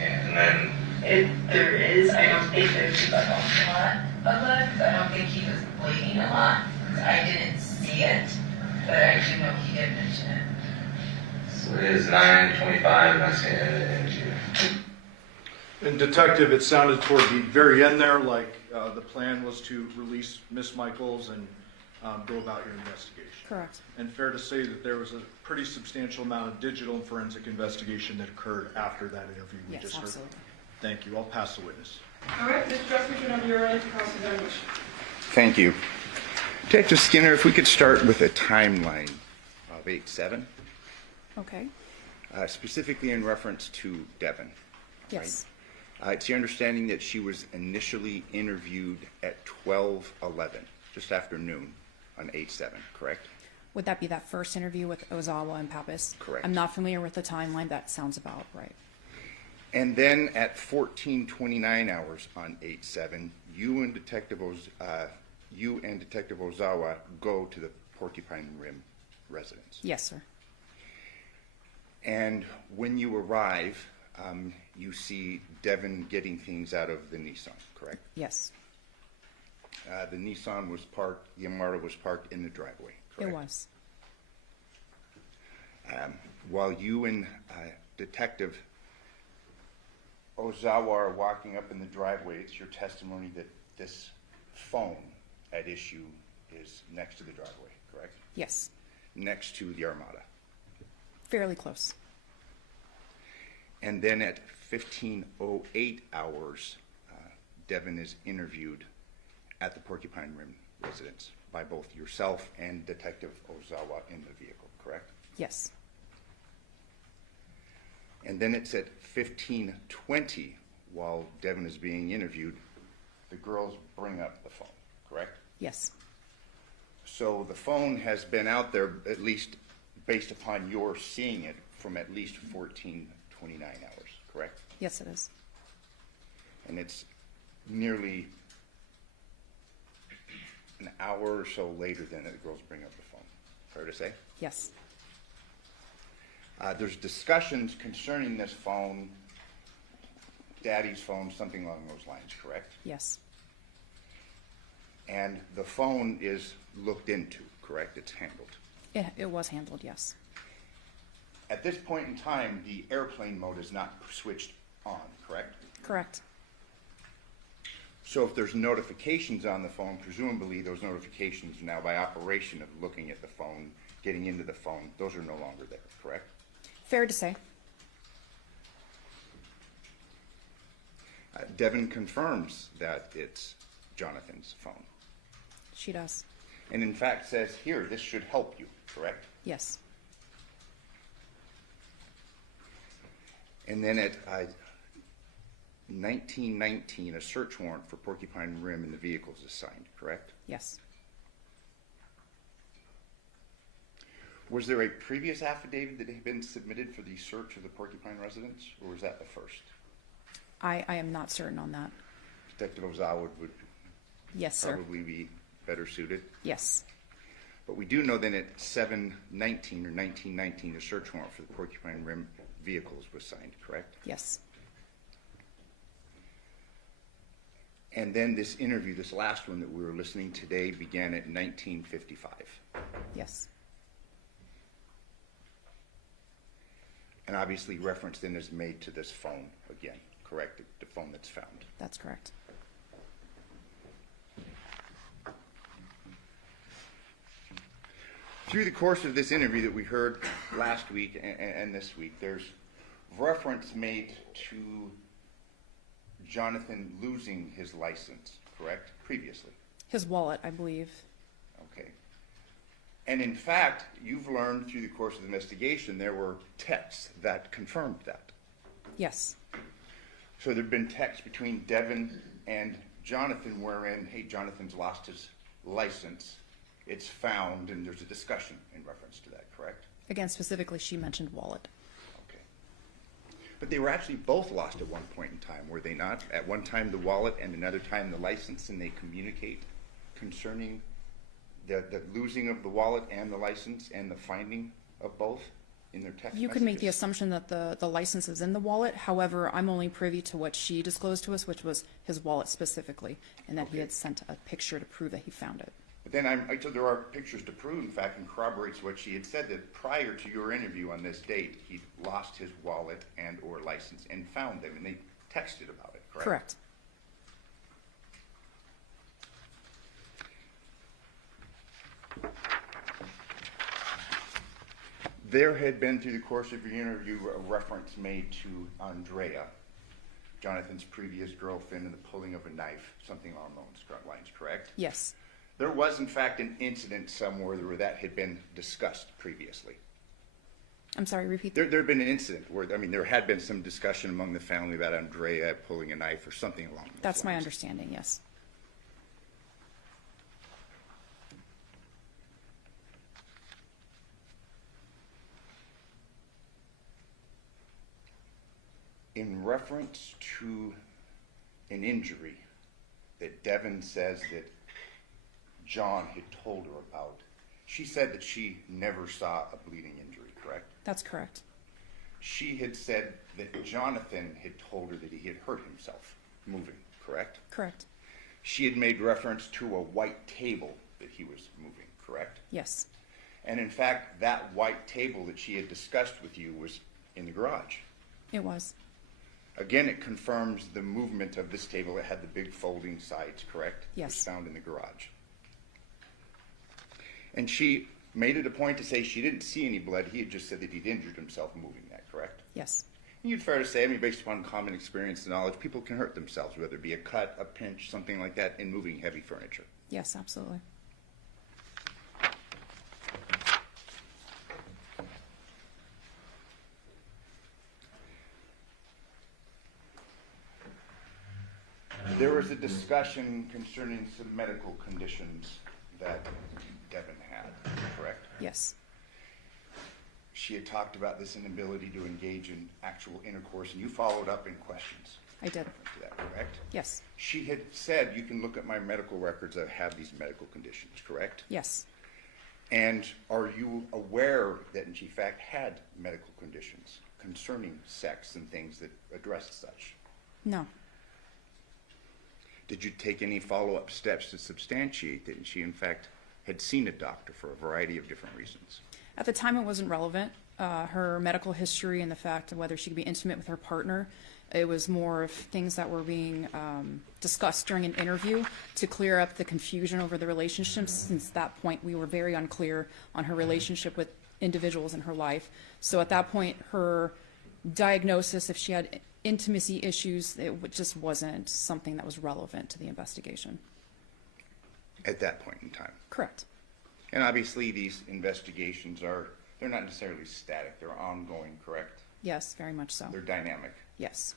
And then if there is, I don't think there's Like a lot of that, because I don't think he was bleeding a lot. I didn't see it, but I do know he did mention it. so it is 9:25, and that's gonna end the interview. And Detective, it sounded toward the very end there like the plan was to release Miss Michaels and go about your investigation. Correct. And fair to say that there was a pretty substantial amount of digital and forensic investigation that occurred after that interview we Yes, just heard. absolutely. Thank you. I'll pass the witness. All right, Mr. Justice, whenever you're ready to cross-examine. Thank you. Detective Skinner, if we could start with a timeline of 8/7, Okay. specifically in reference to Devyn. Yes. It's your understanding that she was initially interviewed at 12:11, just after noon on 8/7, correct? Would that be that first interview with Ozawa and Pappas? Correct. I'm not familiar with the timeline. That sounds about right. And then at 14:29 hours on 8/7, you and Detective Ozawa go to the Porcupine Rim residence. Yes, sir. And when you arrive, you see Devyn getting things out of the Nissan, correct? Yes, The Nissan was parked, the Yamato was parked in the driveway, correct? it was. While you and Detective Ozawa are walking up in the driveway, it's your testimony that this phone at issue is next to the driveway, correct? Yes, Next to the Armada. fairly close. And then at 15:08 hours, Devyn is interviewed at the Porcupine Rim residence by both yourself and Detective Ozawa in the vehicle, correct? Yes, And then it's at 15:20, while Devyn is being interviewed, the girls bring up the phone, correct? yes, So the phone has been out there, at least based upon your seeing it, from at least 14:29 hours, correct? yes, it is. And it's nearly an hour or so later than the girls bring up the phone, fair to say? Yes, There's discussions concerning this phone, Daddy's phone, something along those lines, correct? yes, And the phone is looked into, correct? It's handled. it was handled. Yes, At this point in time, the airplane mode is not switched on, correct? correct. So if there's notifications on the phone, presumably those notifications now by operation of looking at the phone, getting into the phone, those are no longer there, correct? Fair to say. Devyn confirms that it's Jonathan's phone. She does. And in fact says, here, this should help you, correct? Yes, And then at 1919, a search warrant for Porcupine Rim in the vehicles is signed, correct? yes. Was there a previous affidavit that had been submitted for the search of the Porcupine residence, or was that the first? I am not certain on that. Detective Ozawa would Yes, sir. probably be better suited. Yes, But we do know that at 7/19 or 1919, a search warrant for the Porcupine Rim vehicles was signed, correct? yes, And then this interview, this last one that we were listening today, began at 1955. Yes. And obviously reference then is made to this phone again, correct? The phone that's found. That's correct. Through the course of this interview that we heard last week and this week, there's reference made to Jonathan losing his license, correct? Previously. His wallet, I believe. Okay. And in fact, you've learned through the course of the investigation there were texts that confirmed that. Yes. So there have been texts between Devyn and Jonathan wherein, hey, Jonathan's lost his license. It's found, and there's a discussion in reference to that, correct? Again, specifically, she mentioned wallet. Okay. But they were actually both lost at one point in time, were they not? At one time the wallet and another time the license, and they communicate concerning the losing of the wallet and the license and the finding of both in their text You could make the messages? assumption that the license is in the wallet. However, I'm only privy to what she disclosed to us, which was his wallet specifically, and that he Okay. had sent a picture to prove that he found it. But then I told there are pictures to prove, in fact, and corroborates what she had said, that prior to your interview on this date, he lost his wallet and or license and found them, and they texted about it, correct? Correct. There had been, through the course of your interview, a reference made to Andrea, Jonathan's previous girlfriend, and the pulling of a knife, something along those lines, correct? Yes. There was, in fact, an incident somewhere where that had been discussed previously. I'm sorry, repeat There that. had been an incident where, I mean, there had been some discussion among the family about Andrea pulling a knife or something along those That's my lines. understanding, yes. In reference to an injury that Devyn says that John had told her about, she said that she never saw a bleeding injury, correct? That's correct. She had said that Jonathan had told her that he had hurt himself moving, correct? Correct. She had made reference to a white table that he was moving, correct? Yes. And in fact, that white table that she had discussed with you was in the garage. It was. Again, it confirms the movement of this table. It had the big folding sides, correct? Yes. It was found in the garage. And she made it a point to say she didn't see any blood. He had just said that he'd injured himself moving that, correct? Yes. And you'd fair to say, I mean, based upon common experience and knowledge, people can hurt themselves, whether it be a cut, a pinch, something like that, in moving heavy furniture. Yes, absolutely. There was a discussion concerning some medical conditions that Devyn had, correct? Yes. She had talked about this inability to engage in actual intercourse, and you followed up in questions I did. to that, correct? Yes. She had said, you can look at my medical records that have these medical conditions, correct? Yes. And are you aware that she in fact had medical conditions concerning sex and things that addressed such? No. Did you take any follow-up steps to substantiate that she in fact had seen a doctor for a variety of different reasons? At the time, it wasn't relevant. Her medical history and the fact of whether she could be intimate with her partner, it was more of things that were being discussed during an interview to clear up the confusion over the relationship. Since that point, we were very unclear on her relationship with individuals in her life. So at that point, her diagnosis, if she had intimacy issues, it just wasn't something that was relevant to the investigation. At that point in time. Correct. And obviously these investigations they're not necessarily static, they're ongoing, correct? Yes, very much so. They're dynamic. Yes.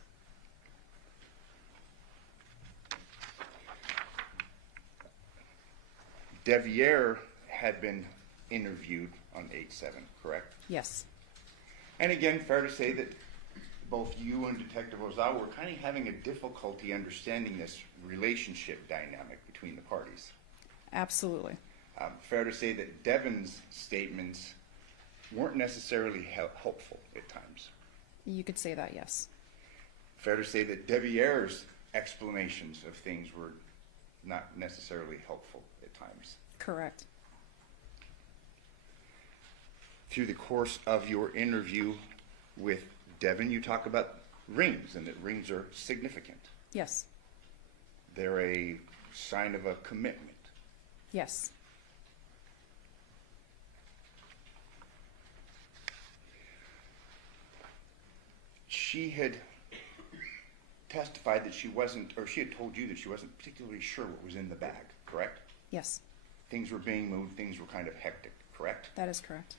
Devier had been interviewed on 8/7, correct? Yes. And again, fair to say that both you and Detective Ozawa were kind of having a difficulty understanding this relationship dynamic between the parties. Absolutely. Fair to say that Devyn's statements weren't necessarily helpful at times. You could say that, yes. Fair to say that Devier's explanations of things were not necessarily helpful at times. Correct. Through the course of your interview with Devyn, you talk about rings and that rings are significant. Yes. They're a sign of a commitment. Yes. She had testified that she wasn't, or she had told you that she wasn't particularly sure what was in the bag, correct? Yes. Things were being moved, things were kind of hectic, correct? That is correct.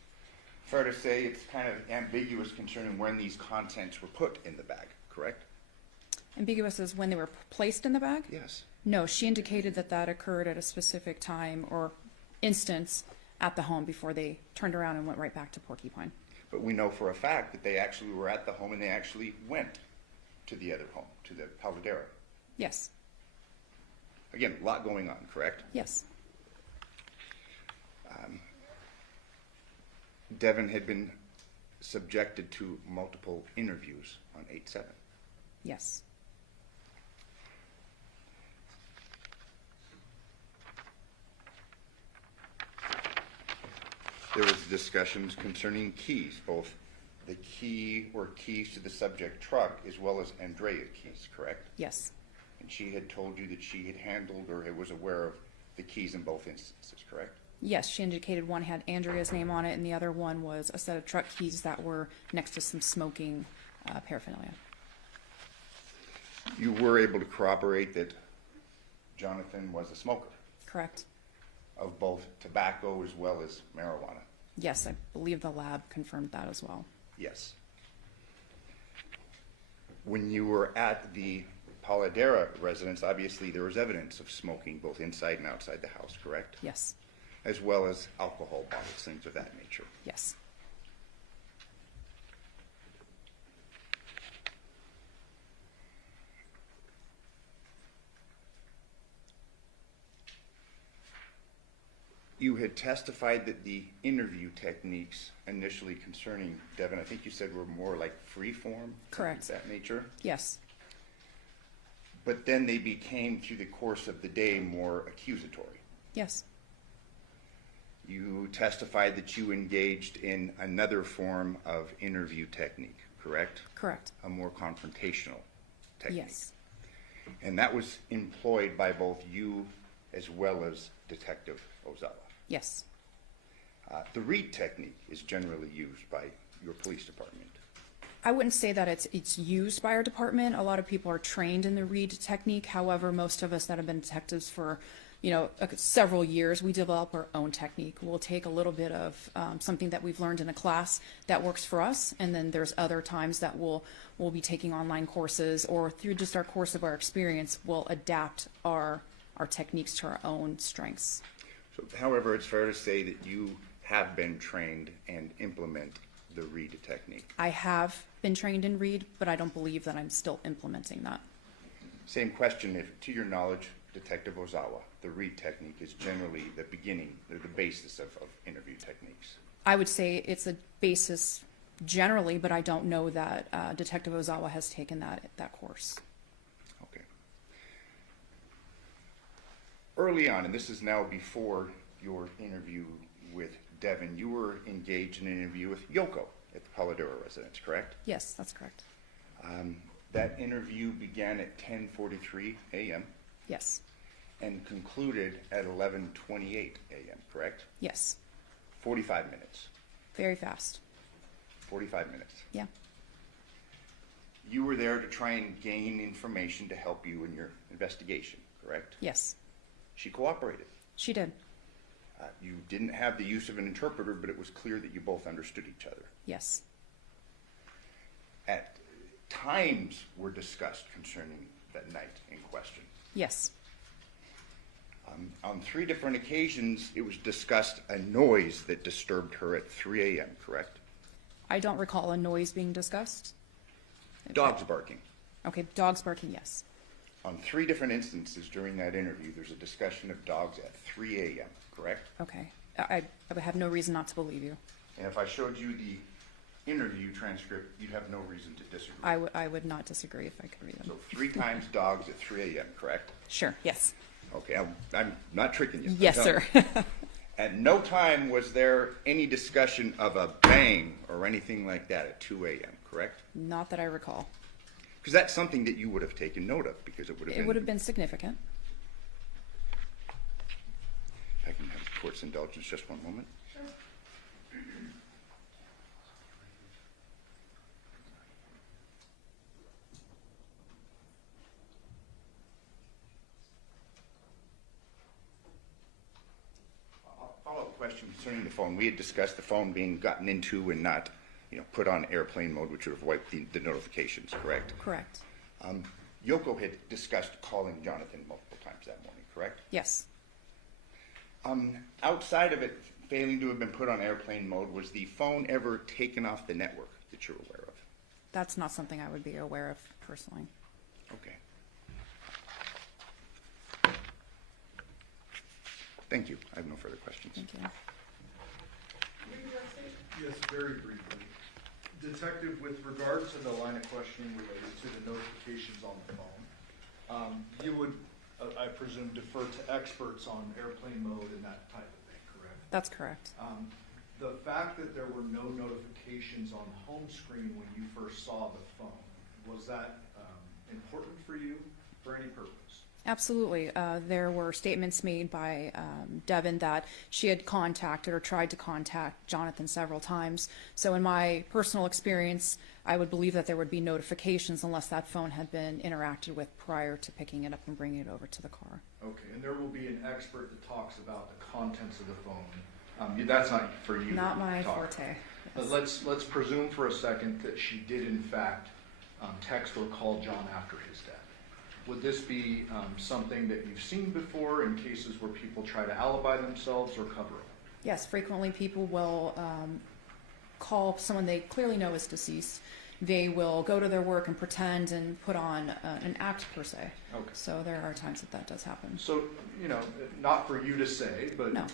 Fair to say it's kind of ambiguous concerning when these contents were put in the bag, correct? Ambiguous is when they were placed in the bag? Yes. No, she indicated that that occurred at a specific time or instance at the home before they turned around and went right back to Porcupine. But we know for a fact that they actually were at the home and they actually went to the other home, to the Paladera. Yes. Again, a lot going on, correct? Yes. Devyn had been subjected to multiple interviews on 8/7. Yes. There was discussions concerning keys, both the key or keys to the subject truck as well as Andrea's keys, correct? Yes. And she had told you that she had handled or was aware of the keys in both instances, correct? Yes, she indicated one had Andrea's name on it and the other one was a set of truck keys that were next to some smoking paraphernalia. You were able to corroborate that Jonathan was a smoker Correct. of both tobacco as well as marijuana. Yes, I believe the lab confirmed that as well. Yes. When you were at the Paladera residence, obviously there was evidence of smoking both inside and outside the house, correct? Yes. As well as alcohol bottles, things of that nature. Yes. You had testified that the interview techniques initially concerning Devyn, I think you said were more like free form? Correct. Things of that nature? Yes. But then they became, through the course of the day, more accusatory. Yes. You testified that you engaged in another form of interview technique, correct? Correct. A more confrontational technique. Yes. And that was employed by both you as well as Detective Ozawa. Yes. The read technique is generally used by your police department. I wouldn't say that it's used by our department. A lot of people are trained in the read technique. However, most of us that have been detectives for, several years, we develop our own technique. We'll take a little bit of something that we've learned in a class that works for us, and then there's other times that we'll be taking online courses, or through just our course of our experience, we'll adapt our techniques to our own strengths. So, however, it's fair to say that you have been trained and implement the read technique. I have been trained in read, but I don't believe that I'm still implementing that. Same question, if to your knowledge, Detective Ozawa, the read technique is generally the beginning, the basis of interview techniques. I would say it's a basis generally, but I don't know that Detective Ozawa has taken that course. Okay. Early on, and this is now before your interview with Devyn, you were engaged in an interview with Yoko at the Paladera residence, correct? Yes, that's correct. That interview began at 10:43 a.m. Yes. and concluded at 11:28 a.m., correct? Yes. 45 minutes. Very fast. 45 minutes. Yeah. You were there to try and gain information to help you in your investigation, correct? Yes. She cooperated. She did. You didn't have the use of an interpreter, but it was clear that you both understood each other. Yes. At times were discussed concerning that night in question. Yes. On 3 different occasions, it was discussed a noise that disturbed her at 3 a.m., correct? I don't recall a noise being discussed. Dogs barking. Okay, dogs barking, yes. On 3 different instances during that interview, there's a discussion of dogs at 3 a.m., correct? Okay. I have no reason not to believe you. And if I showed you the interview transcript, you have no reason to disagree. I would not disagree if I could read them. So 3 times dogs at 3 a.m., correct? Sure, yes. Okay, I'm not tricking you. Yes, I'm sir. telling you. At no time was there any discussion of a bang or anything like that at 2 a.m., correct? Not that I recall. Because that's something that you would have taken note of, because it would have been... It would have been significant. I can have the court's indulgence just one moment. Follow-up question concerning the phone. We had discussed the phone being gotten into and not, put on airplane mode, which would have wiped the notifications, correct? Correct. Yoko had discussed calling Jonathan multiple times that morning, correct? Yes. Outside of it failing to have been put on airplane mode, was the phone ever taken off the network that you're aware of? That's not something I would be aware of personally. Okay. Thank you. I have no further questions. Thank you. Yes, very briefly. Detective, with regard to the line of questioning related to the notifications on the phone, you would, I presume, defer to experts on airplane mode and that type of thing, correct? That's correct. The fact that there were no notifications on home screen when you first saw the phone, was that important for you for any purpose? Absolutely. There were statements made by Devyn that she had contacted or tried to contact Jonathan several times. So in my personal experience, I would believe that there would be notifications unless that phone had been interacted with prior to picking it up and bringing it over to the car. Okay, and there will be an expert that talks about the contents of the phone. That's not for you. Not to my talk forte. about. Yes. Let's presume for a second that she did in fact text or call John after his death. Would this be something that you've seen before in cases where people try to alibi themselves or cover up? Yes, frequently people will call someone they clearly know is deceased. They will go to their work and pretend and put on an act per se. Okay. So there are times that does happen. So, not for you to say, but No.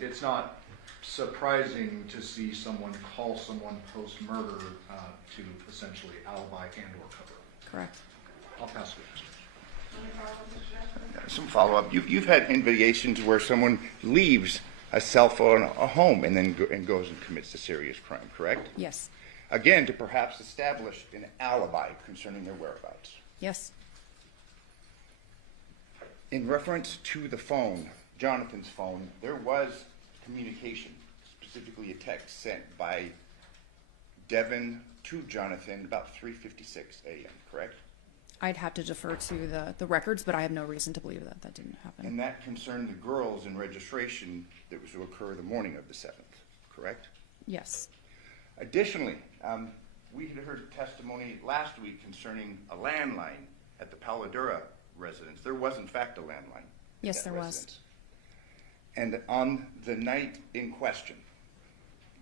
It's not surprising to see someone call someone post-murder to essentially alibi and or cover up. Correct. I'll pass it. Some follow-up. You've had investigations where someone leaves a cell phone at a home and then goes and commits a serious crime, correct? Yes. Again, to perhaps establish an alibi concerning their whereabouts. Yes. In reference to the phone, Jonathan's phone, there was communication, specifically a text sent by Devyn to Jonathan about 3:56 a.m., correct? I'd have to defer to the records, but I have no reason to believe that that didn't happen. And that concerned the girls in registration that was to occur the morning of the 7th, correct? Yes. Additionally, we had heard testimony last week concerning a landline at the Paladura residence. There was, in fact, a landline. at Yes, that there was. residence. And on the night in question,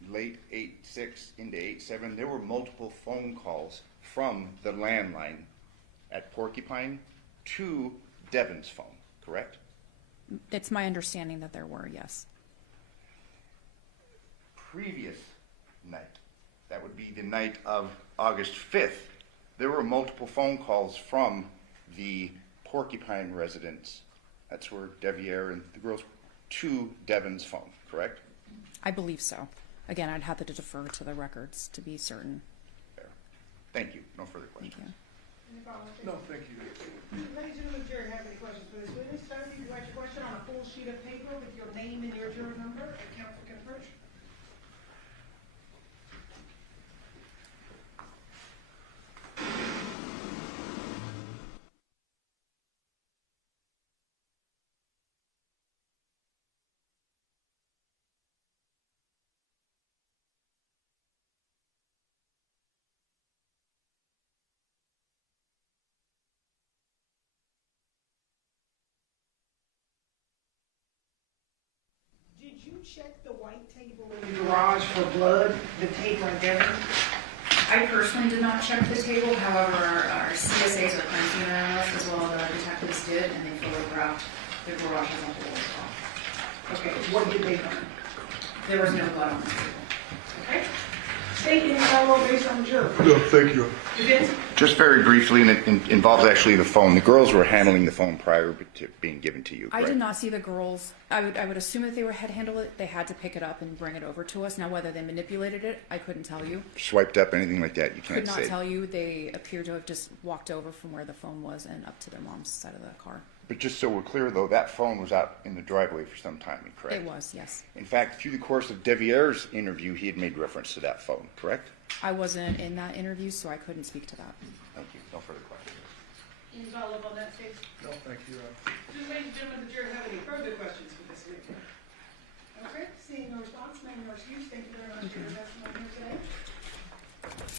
late 8/6 into 8/7, there were multiple phone calls from the landline at Porcupine to Devyn's phone, correct? It's my understanding that there were, yes. Previous night, that would be the night of August 5th, there were multiple phone calls from the Porcupine residence, that's where Devier and the girls, to Devyn's phone, correct? I believe so. Again, I'd have to defer to the records to be certain. Fair. Thank you. No further Thank questions. you. No, thank you. Ladies and gentlemen, jury, have any questions for this witness? Sir, if you write your question on a full sheet of paper with your name and your juror number, and counsel can approach. Did you check the white table in the garage for blood, the tape right there? I personally did not check the table, however, our CSAs or crime scene analysts as well as our detectives did, and they photographed the garage as a whole as well. Okay, what did they find? There was no blood on the table. Okay? state any law based on the juror. No, thank you. Defense? Just very briefly, and it involves actually the phone. The girls were handling the phone prior to being given to you, I correct? did not see the girls. I would assume that they were handle it. They had to pick it up and bring it over to us. Now, whether they manipulated it, I couldn't tell you. Swiped up, anything like that, you Could can't not say. tell you. They appear to have just walked over from where the phone was and up to their mom's side of the car. But just so we're clear, though, that phone was out in the driveway for some time, correct? It was, yes. In fact, through the course of Devier's interview, he had made reference to that phone, correct? I wasn't in that interview, so I couldn't speak to that. Thank you. No further questions. Any follow-up on that case? No, thank you. Do ladies and gentlemen, the jury have any further questions for this witness? Okay, seeing no response, name no excuse, thank you very much for your testimony here today.